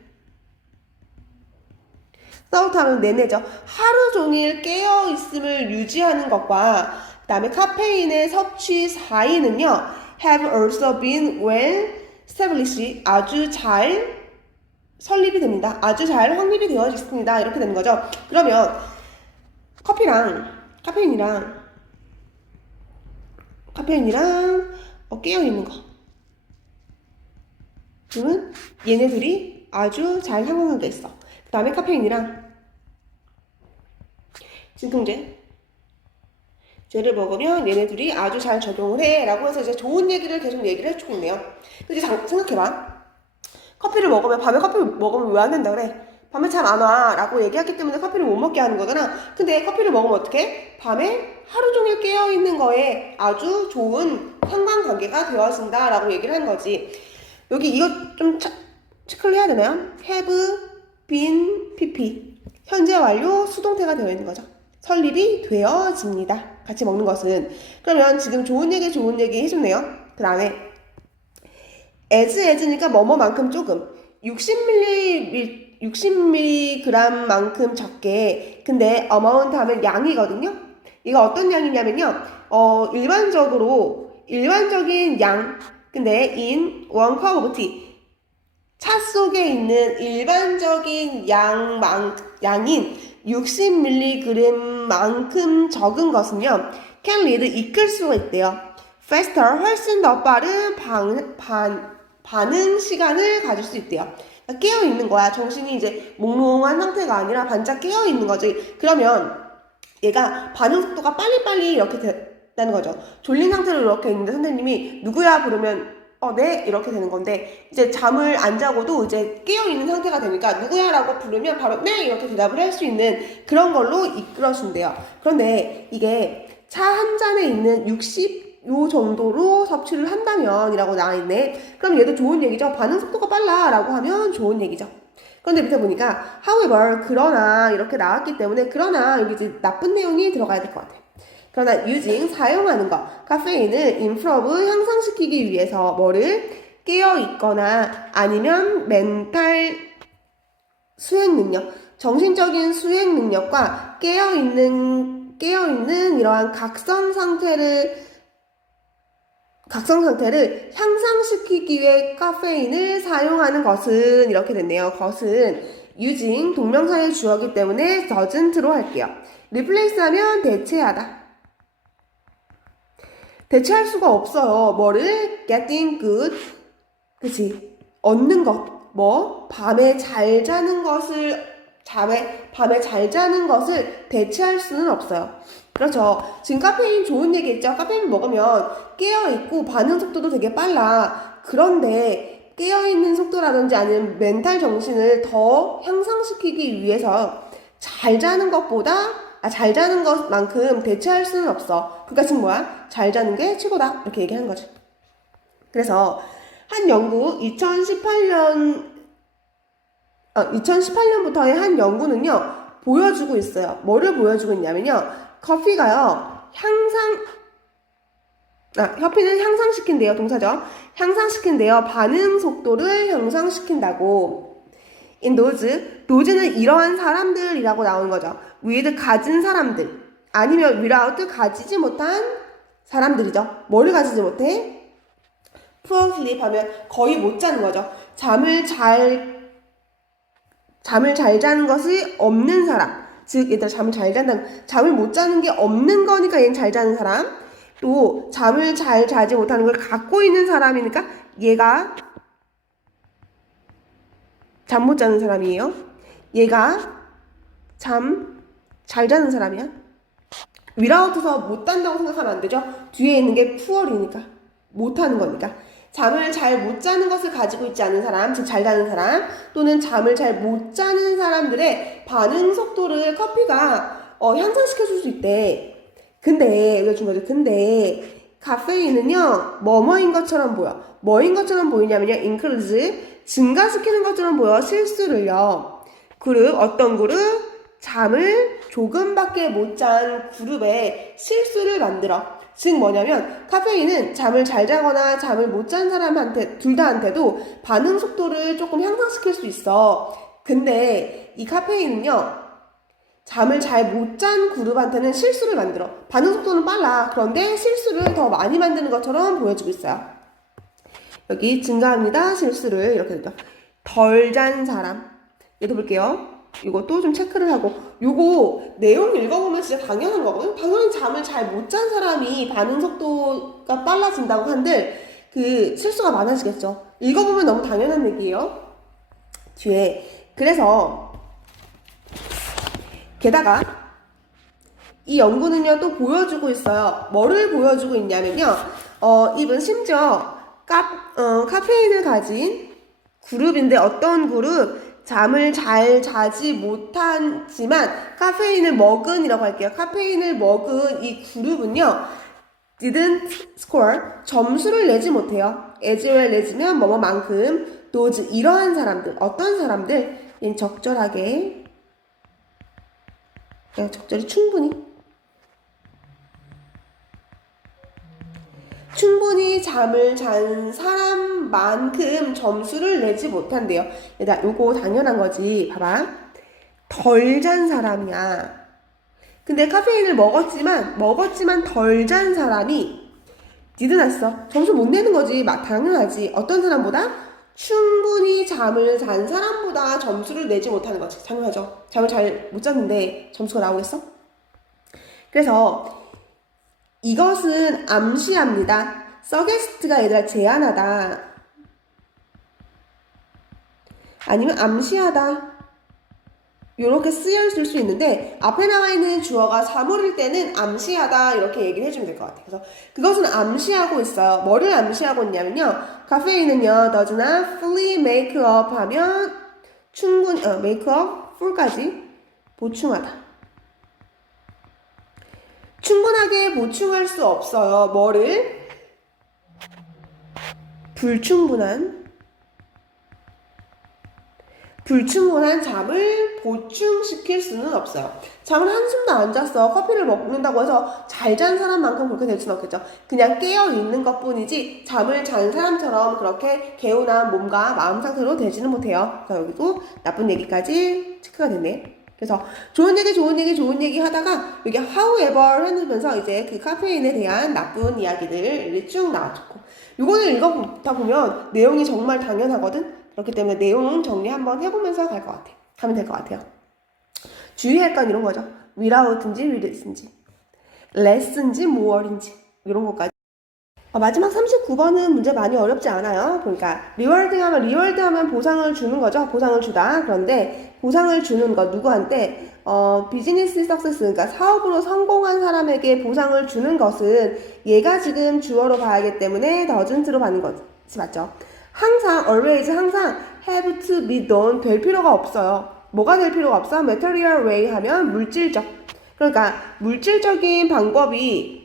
사우트하면 내내죠. 하루 종일 깨어있음을 유지하는 것과 그 다음에 카페인의 섭취 사이는요 have also been well established 아주 잘 설립이 됩니다. 아주 잘 확립이 되어졌습니다. 이렇게 되는 거죠. 그러면 카페인이랑 깨어있는 거 그러면 얘네들이 아주 잘 상응하게 있어. 그 다음에 카페인이랑 진통제 쟤를 먹으면 얘네들이 아주 잘 적용을 해 라고 해서 이제 좋은 얘기를 계속 얘기를 해주고 있네요. 근데 생각해봐. 커피를 먹으면 밤에 커피를 먹으면 왜 안 된다 그래? 밤에 잠 안 와 라고 얘기했기 때문에 커피를 못 먹게 하는 거잖아. 근데 커피를 먹으면 어떡해? 밤에 하루 종일 깨어있는 거에 아주 좋은 상관관계가 되어진다 라고 얘기를 한 거지. 여기 이거 좀 체크를 해야 되나요? have been pp 현재 완료 수동태가 되어 있는 거죠. 설립이 되어집니다. 같이 먹는 것은. 그러면 지금 좋은 얘기 해줬네요. 그 다음에 as니까 뭐뭐만큼 조금 60mg만큼 적게. 근데 amount 하면 양이거든요. 이거 어떤 양이냐면요, 일반적인 양. 근데 in one cup of tea 차 속에 있는 일반적인 양인 60mg만큼 적은 것은요, can lead 이끌 수가 있대요. faster 훨씬 더 빠른 반응 시간을 가질 수 있대요. 그러니까 깨어 있는 거야. 정신이 이제 몽롱한 상태가 아니라 반짝 깨어 있는 거지. 그러면 얘가 반응 속도가 빨리빨리 이렇게 된다는 거죠. 졸린 상태로 이렇게 있는데 선생님이 누구야 부르면 네 이렇게 되는 건데, 이제 잠을 안 자고도 이제 깨어 있는 상태가 되니까 누구야라고 부르면 바로 네 이렇게 대답을 할 수 있는 그런 걸로 이끌어준대요. 그런데 이게 차 한 잔에 있는 60요 정도로 섭취를 한다면 이라고 나와있네. 그럼 얘도 좋은 얘기죠. 반응 속도가 빨라 라고 하면 좋은 얘기죠. 그런데 밑에 보니까 however 그러나 이렇게 나왔기 때문에 그러나 여기 이제 나쁜 내용이 들어가야 될 것 같아. 그러나 using 사용하는 거, 카페인을 improve 향상시키기 위해서 뭐를 깨어 있거나 아니면 멘탈 수행 능력, 정신적인 수행 능력과 깨어 있는 이러한 각성 상태를 향상시키기 위해 카페인을 사용하는 것은 이렇게 됐네요. 것은 using 동명사의 주어이기 때문에 doesn't로 할게요. replace 하면 대체하다. 대체할 수가 없어요. 뭐를? getting good. 그치? 얻는 것. 뭐? 밤에 잘 자는 것을 대체할 수는 없어요. 그렇죠. 지금 카페인 좋은 얘기 했죠. 카페인 먹으면 깨어있고 반응 속도도 되게 빨라. 그런데 깨어있는 속도라든지 아니면 멘탈 정신을 더 향상시키기 위해서 잘 자는 것만큼 대체할 수는 없어. 그러니까 지금 뭐야? 잘 자는 게 최고다. 이렇게 얘기하는 거지. 그래서 한 연구 2018년부터의 한 연구는요, 보여주고 있어요. 뭐를 보여주고 있냐면요, 커피가요, 커피는 향상시킨대요. 동사죠. 향상시킨대요. 반응 속도를 향상시킨다고. in those는 이러한 사람들이라고 나오는 거죠. with 가진 사람들, 아니면 without 가지지 못한 사람들이죠. 뭐를 가지지 못해? poor sleep 하면 거의 못 자는 거죠. 잠을 잘 자는 것이 없는 사람. 즉, 얘들아, 잠을 못 자는 게 없는 거니까 얘는 잘 자는 사람. 또, 잠을 잘 자지 못하는 걸 갖고 있는 사람이니까 얘가 잠 못 자는 사람이에요. 얘가 잠 잘 자는 사람이야. without서 못 잔다고 생각하면 안 되죠. 뒤에 있는 게 poor이니까. 못하는 거니까. 잠을 잘 못 자는 것을 가지고 있지 않은 사람, 즉 잘 자는 사람, 또는 잠을 잘 못 자는 사람들의 반응 속도를 커피가 향상시켜줄 수 있대. 근데 이거 중요하죠. 근데 카페인은요, 뭐뭐인 것처럼 보여. 뭐인 것처럼 보이냐면요, increase 증가시키는 것처럼 보여. 실수를요. 어떤 그룹? 잠을 조금밖에 못 잔 그룹의 실수를 만들어. 즉 뭐냐면 카페인은 잠을 잘 자거나 잠을 못 잔 사람한테 둘 다한테도 반응 속도를 조금 향상시킬 수 있어. 근데 이 카페인은요, 잠을 잘 못 잔 그룹한테는 실수를 만들어. 반응 속도는 빨라. 그런데 실수를 더 많이 만드는 것처럼 보여주고 있어요. 여기 증가합니다. 실수를 이렇게 되죠. 덜 잔 사람. 얘도 볼게요. 이것도 좀 체크를 하고, 요거 내용 읽어보면 진짜 당연한 거거든. 당연히 잠을 잘 못 잔 사람이 반응 속도가 빨라진다고 한들, 그 실수가 많아지겠죠. 읽어보면 너무 당연한 얘기예요. 뒤에. 그래서 게다가 이 연구는요 또 보여주고 있어요. 뭐를 보여주고 있냐면요. 이분 심지어 카페인을 가진 그룹인데 어떤 그룹? 잠을 잘 자지 못하지만 카페인을 먹은이라고 할게요. 카페인을 먹은 이 그룹은요. didn't score 점수를 내지 못해요. as well as면 뭐뭐만큼 those 이러한 사람들 어떤 사람들 적절하게 적절히 충분히 잠을 잔 사람만큼 점수를 내지 못한대요. 얘들아, 요거 당연한 거지. 봐봐. 덜 잔 사람이야. 근데 카페인을 먹었지만 덜 잔 사람이 니드 났어. 점수 못 내는 거지. 막 당연하지. 어떤 사람보다? 충분히 잠을 잔 사람보다 점수를 내지 못하는 거지. 당연하죠. 잠을 잘 못 잤는데 점수가 나오겠어? 그래서 이것은 암시합니다. suggest가 얘들아 제안하다. 아니면 암시하다. 이렇게 쓰여있을 수 있는데 앞에 나와 있는 주어가 사물일 때는 암시하다 이렇게 얘기를 해주면 될 것 같아요. 그래서 그것은 암시하고 있어요. 뭐를 암시하고 있냐면요. 카페인은요. does not fully make up 하면 충분히 make up full까지 보충하다. 충분하게 보충할 수 없어요. 뭐를? 불충분한 잠을 보충시킬 수는 없어요. 잠을 한숨도 안 잤어. 커피를 먹는다고 해서 잘 잔 사람만큼 그렇게 될 수는 없겠죠. 그냥 깨어있는 것 뿐이지 잠을 잔 사람처럼 그렇게 개운한 몸과 마음 상태로 되지는 못해요. 그러니까 여기도 나쁜 얘기까지 체크가 됐네. 그래서 좋은 얘기 하다가 여기 however 해놓으면서 이제 그 카페인에 대한 나쁜 이야기들을 쭉 나와줬고 요거를 읽어보다 보면 내용이 정말 당연하거든. 그렇기 때문에 내용 정리 한번 해보면서 가면 될 것 같아요. 주의할 건 이런 거죠. without인지 with인지 less인지 more인지 이런 것까지. 마지막 39번은 문제 많이 어렵지 않아요. 그러니까 리워드 하면 보상을 주는 거죠. 보상을 주다. 그런데 보상을 주는 거 누구한테? 비즈니스 석세스 그러니까 사업으로 성공한 사람에게 보상을 주는 것은 얘가 지금 주어로 봐야기 때문에 doesn't로 받는 것이 맞죠. 항상 always 항상 have to be done 될 필요가 없어요. 뭐가 될 필요가 없어? material way 하면 물질적. 그러니까 물질적인 방법이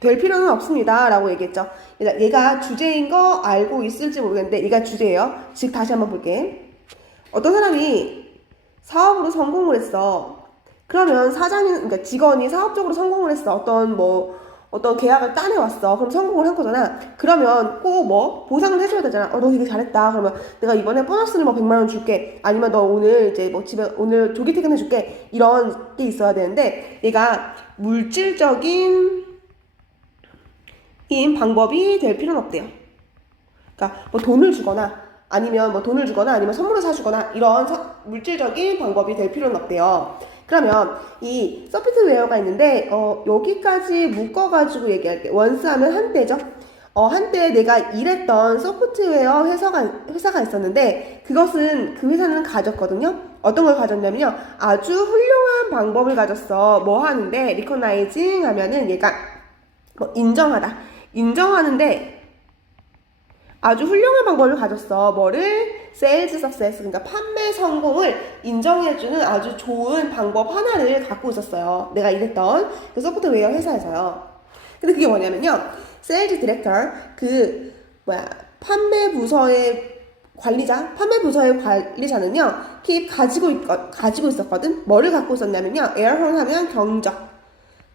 될 필요는 없습니다. 라고 얘기했죠. 얘가 주제인 거 알고 있을지 모르겠는데 얘가 주제예요. 즉 다시 한번 볼게. 어떤 사람이 사업으로 성공을 했어. 그러면 그러니까 직원이 사업적으로 성공을 했어. 어떤 계약을 따내왔어. 그럼 성공을 한 거잖아. 그러면 꼭 보상을 해줘야 되잖아. 너 되게 잘했다. 그러면 내가 이번에 보너스를 100만 원 줄게. 아니면 너 오늘 이제 집에 오늘 조기 퇴근해줄게. 이런 게 있어야 되는데 얘가 물질적인 방법이 될 필요는 없대요. 그러니까 돈을 주거나 아니면 선물을 사주거나 이런 물질적인 방법이 될 필요는 없대요. 그러면 이 소프트웨어가 있는데 여기까지 묶어가지고 얘기할게. once 하면 한때죠. 한때 내가 일했던 소프트웨어 회사가 있었는데 그 회사는 가졌거든요. 어떤 걸 가졌냐면요. 아주 훌륭한 방법을 가졌어. 뭐 하는데 recognizing 하면은 얘가 인정하는데 아주 훌륭한 방법을 가졌어. 뭐를? sales success 그러니까 판매 성공을 인정해주는 아주 좋은 방법 하나를 갖고 있었어요. 내가 일했던 그 소프트웨어 회사에서요. 근데 그게 뭐냐면요. sales director 판매 부서의 관리자는요. 가지고 있었거든. 뭐를 갖고 있었냐면요. airhorn 하면 경적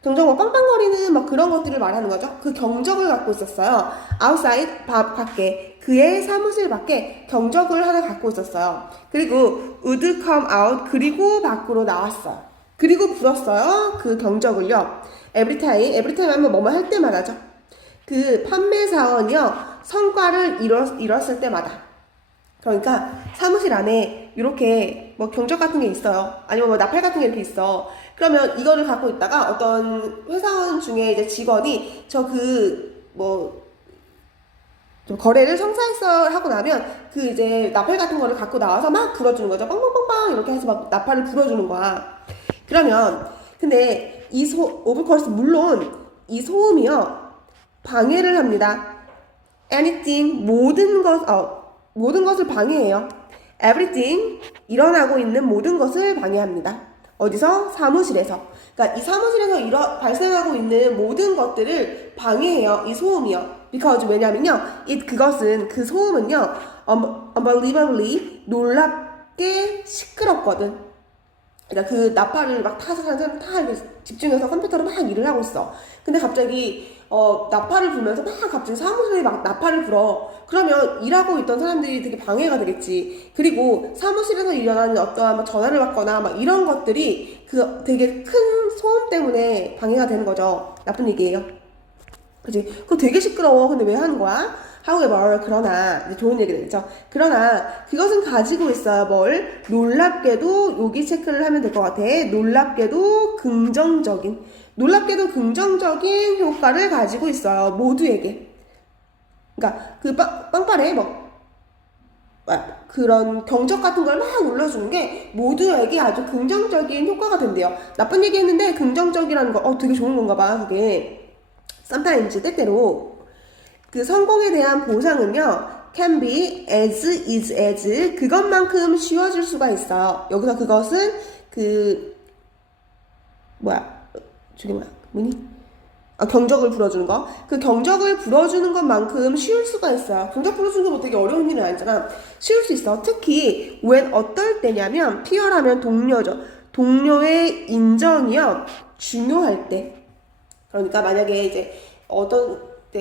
빵빵거리는 그런 것들을 말하는 거죠. 그 경적을 갖고 있었어요. outside 밖에 그의 사무실 밖에 경적을 하나 갖고 있었어요. 그리고 would come out 그리고 밖으로 나왔어요. 그리고 불었어요. 그 경적을요. every time 하면 뭐뭐 할 때마다죠. 그 판매 사원이요. 성과를 이뤘을 때마다. 그러니까 사무실 안에 이렇게 경적 같은 게 있어요. 아니면 나팔 같은 게 이렇게 있어. 그러면 이거를 갖고 있다가 어떤 회사원 중에 이제 직원이 좀 거래를 성사했어 하고 나면 그 이제 나팔 같은 거를 갖고 나와서 막 불어주는 거죠. 빵빵빵빵 이렇게 해서 막 나팔을 불어주는 거야. 그러면 근데 이 오브 코urse 물론 이 소음이요 방해를 합니다. anything 모든 것을 방해해요. everything 일어나고 있는 모든 것을 방해합니다. 어디서? 사무실에서. 그러니까 이 사무실에서 발생하고 있는 모든 것들을 방해해요. 이 소음이요. because 왜냐면요, 그것은 그 소음은요, unbelievably 놀랍게 시끄럽거든. 그러니까 그 나팔을 막 타서 사람 다 집중해서 컴퓨터로 막 일을 하고 있어. 근데 갑자기 나팔을 불면서 막 갑자기 사무실에 막 나팔을 불어. 그러면 일하고 있던 사람들이 되게 방해가 되겠지. 그리고 사무실에서 일어나는 어떠한 전화를 받거나 막 이런 것들이 그 되게 큰 소음 때문에 방해가 되는 거죠. 나쁜 얘기예요. 그치? 그거 되게 시끄러워. 근데 왜 하는 거야? However, 그러나, 이제 좋은 얘기를 했죠. 그러나, 그것은 가지고 있어요. 뭘? 놀랍게도, 여기 체크를 하면 될 것 같아. 놀랍게도 긍정적인 효과를 가지고 있어요. 모두에게. 그러니까, 그 빵빠레, 그런 경적 같은 걸 막 눌러주는 게 모두에게 아주 긍정적인 효과가 된대요. 나쁜 얘기 했는데 긍정적이라는 거, 되게 좋은 건가 봐, 그게. sometimes 때때로 그 성공에 대한 보상은요 can be as is as 그것만큼 쉬워질 수가 있어요. 여기서 그것은 경적을 불어주는 거. 그 경적을 불어주는 것만큼 쉬울 수가 있어요. 경적 불어주는 거 되게 어려운 일은 아니잖아. 쉬울 수 있어. 특히 when 어떨 때냐면 peer하면 동료죠. 동료의 인정이요 중요할 때. 그러니까 만약에 이제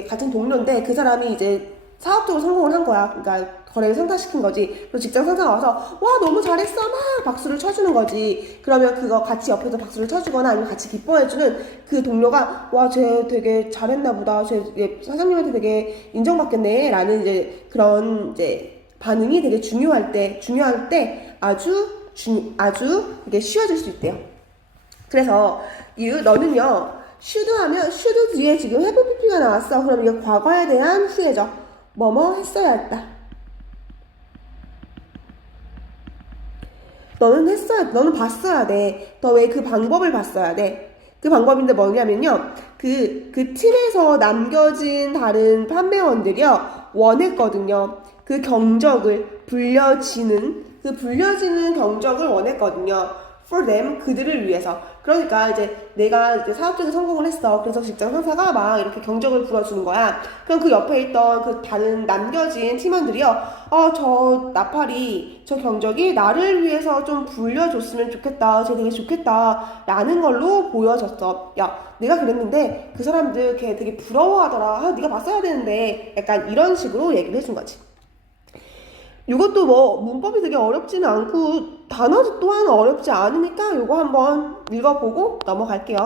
같은 동료인데 그 사람이 이제 사업적으로 성공을 한 거야. 그러니까 거래를 성사시킨 거지. 그래서 직장 상사가 와서 와 너무 잘했어 막 박수를 쳐주는 거지. 그러면 그거 같이 옆에서 박수를 쳐주거나 아니면 같이 기뻐해주는 그 동료가 와 쟤 되게 잘했나 보다. 쟤 사장님한테 되게 인정받겠네 라는 이제 그런 이제 반응이 되게 중요할 때 아주 이게 쉬워질 수 있대요. 그래서 너는요 should 하면 should 뒤에 지금 have pp가 나왔어. 그럼 이게 과거에 대한 후회죠. 뭐뭐 했어야 했다. 너는 봤어야 돼. 너 왜 그 방법을 봤어야 돼. 그 방법인데 뭐냐면요. 그 팀에서 남겨진 다른 판매원들이요. 원했거든요. 그 경적을 불려지는 경적을 원했거든요. for them, 그들을 위해서. 그러니까 이제 내가 이제 사업적인 성공을 했어. 그래서 직장 상사가 막 이렇게 경적을 불어주는 거야. 그럼 그 옆에 있던 그 다른 남겨진 팀원들이요. 저 경적이 나를 위해서 좀 불려줬으면 좋겠다. 쟤 되게 좋겠다. 라는 걸로 보여졌어. 야, 내가 그랬는데 그 사람들 걔 되게 부러워하더라. 네가 봤어야 되는데. 약간 이런 식으로 얘기를 해준 거지. 이것도 문법이 되게 어렵지는 않고 단어 또한 어렵지 않으니까 이거 한번 읽어보고 넘어갈게요.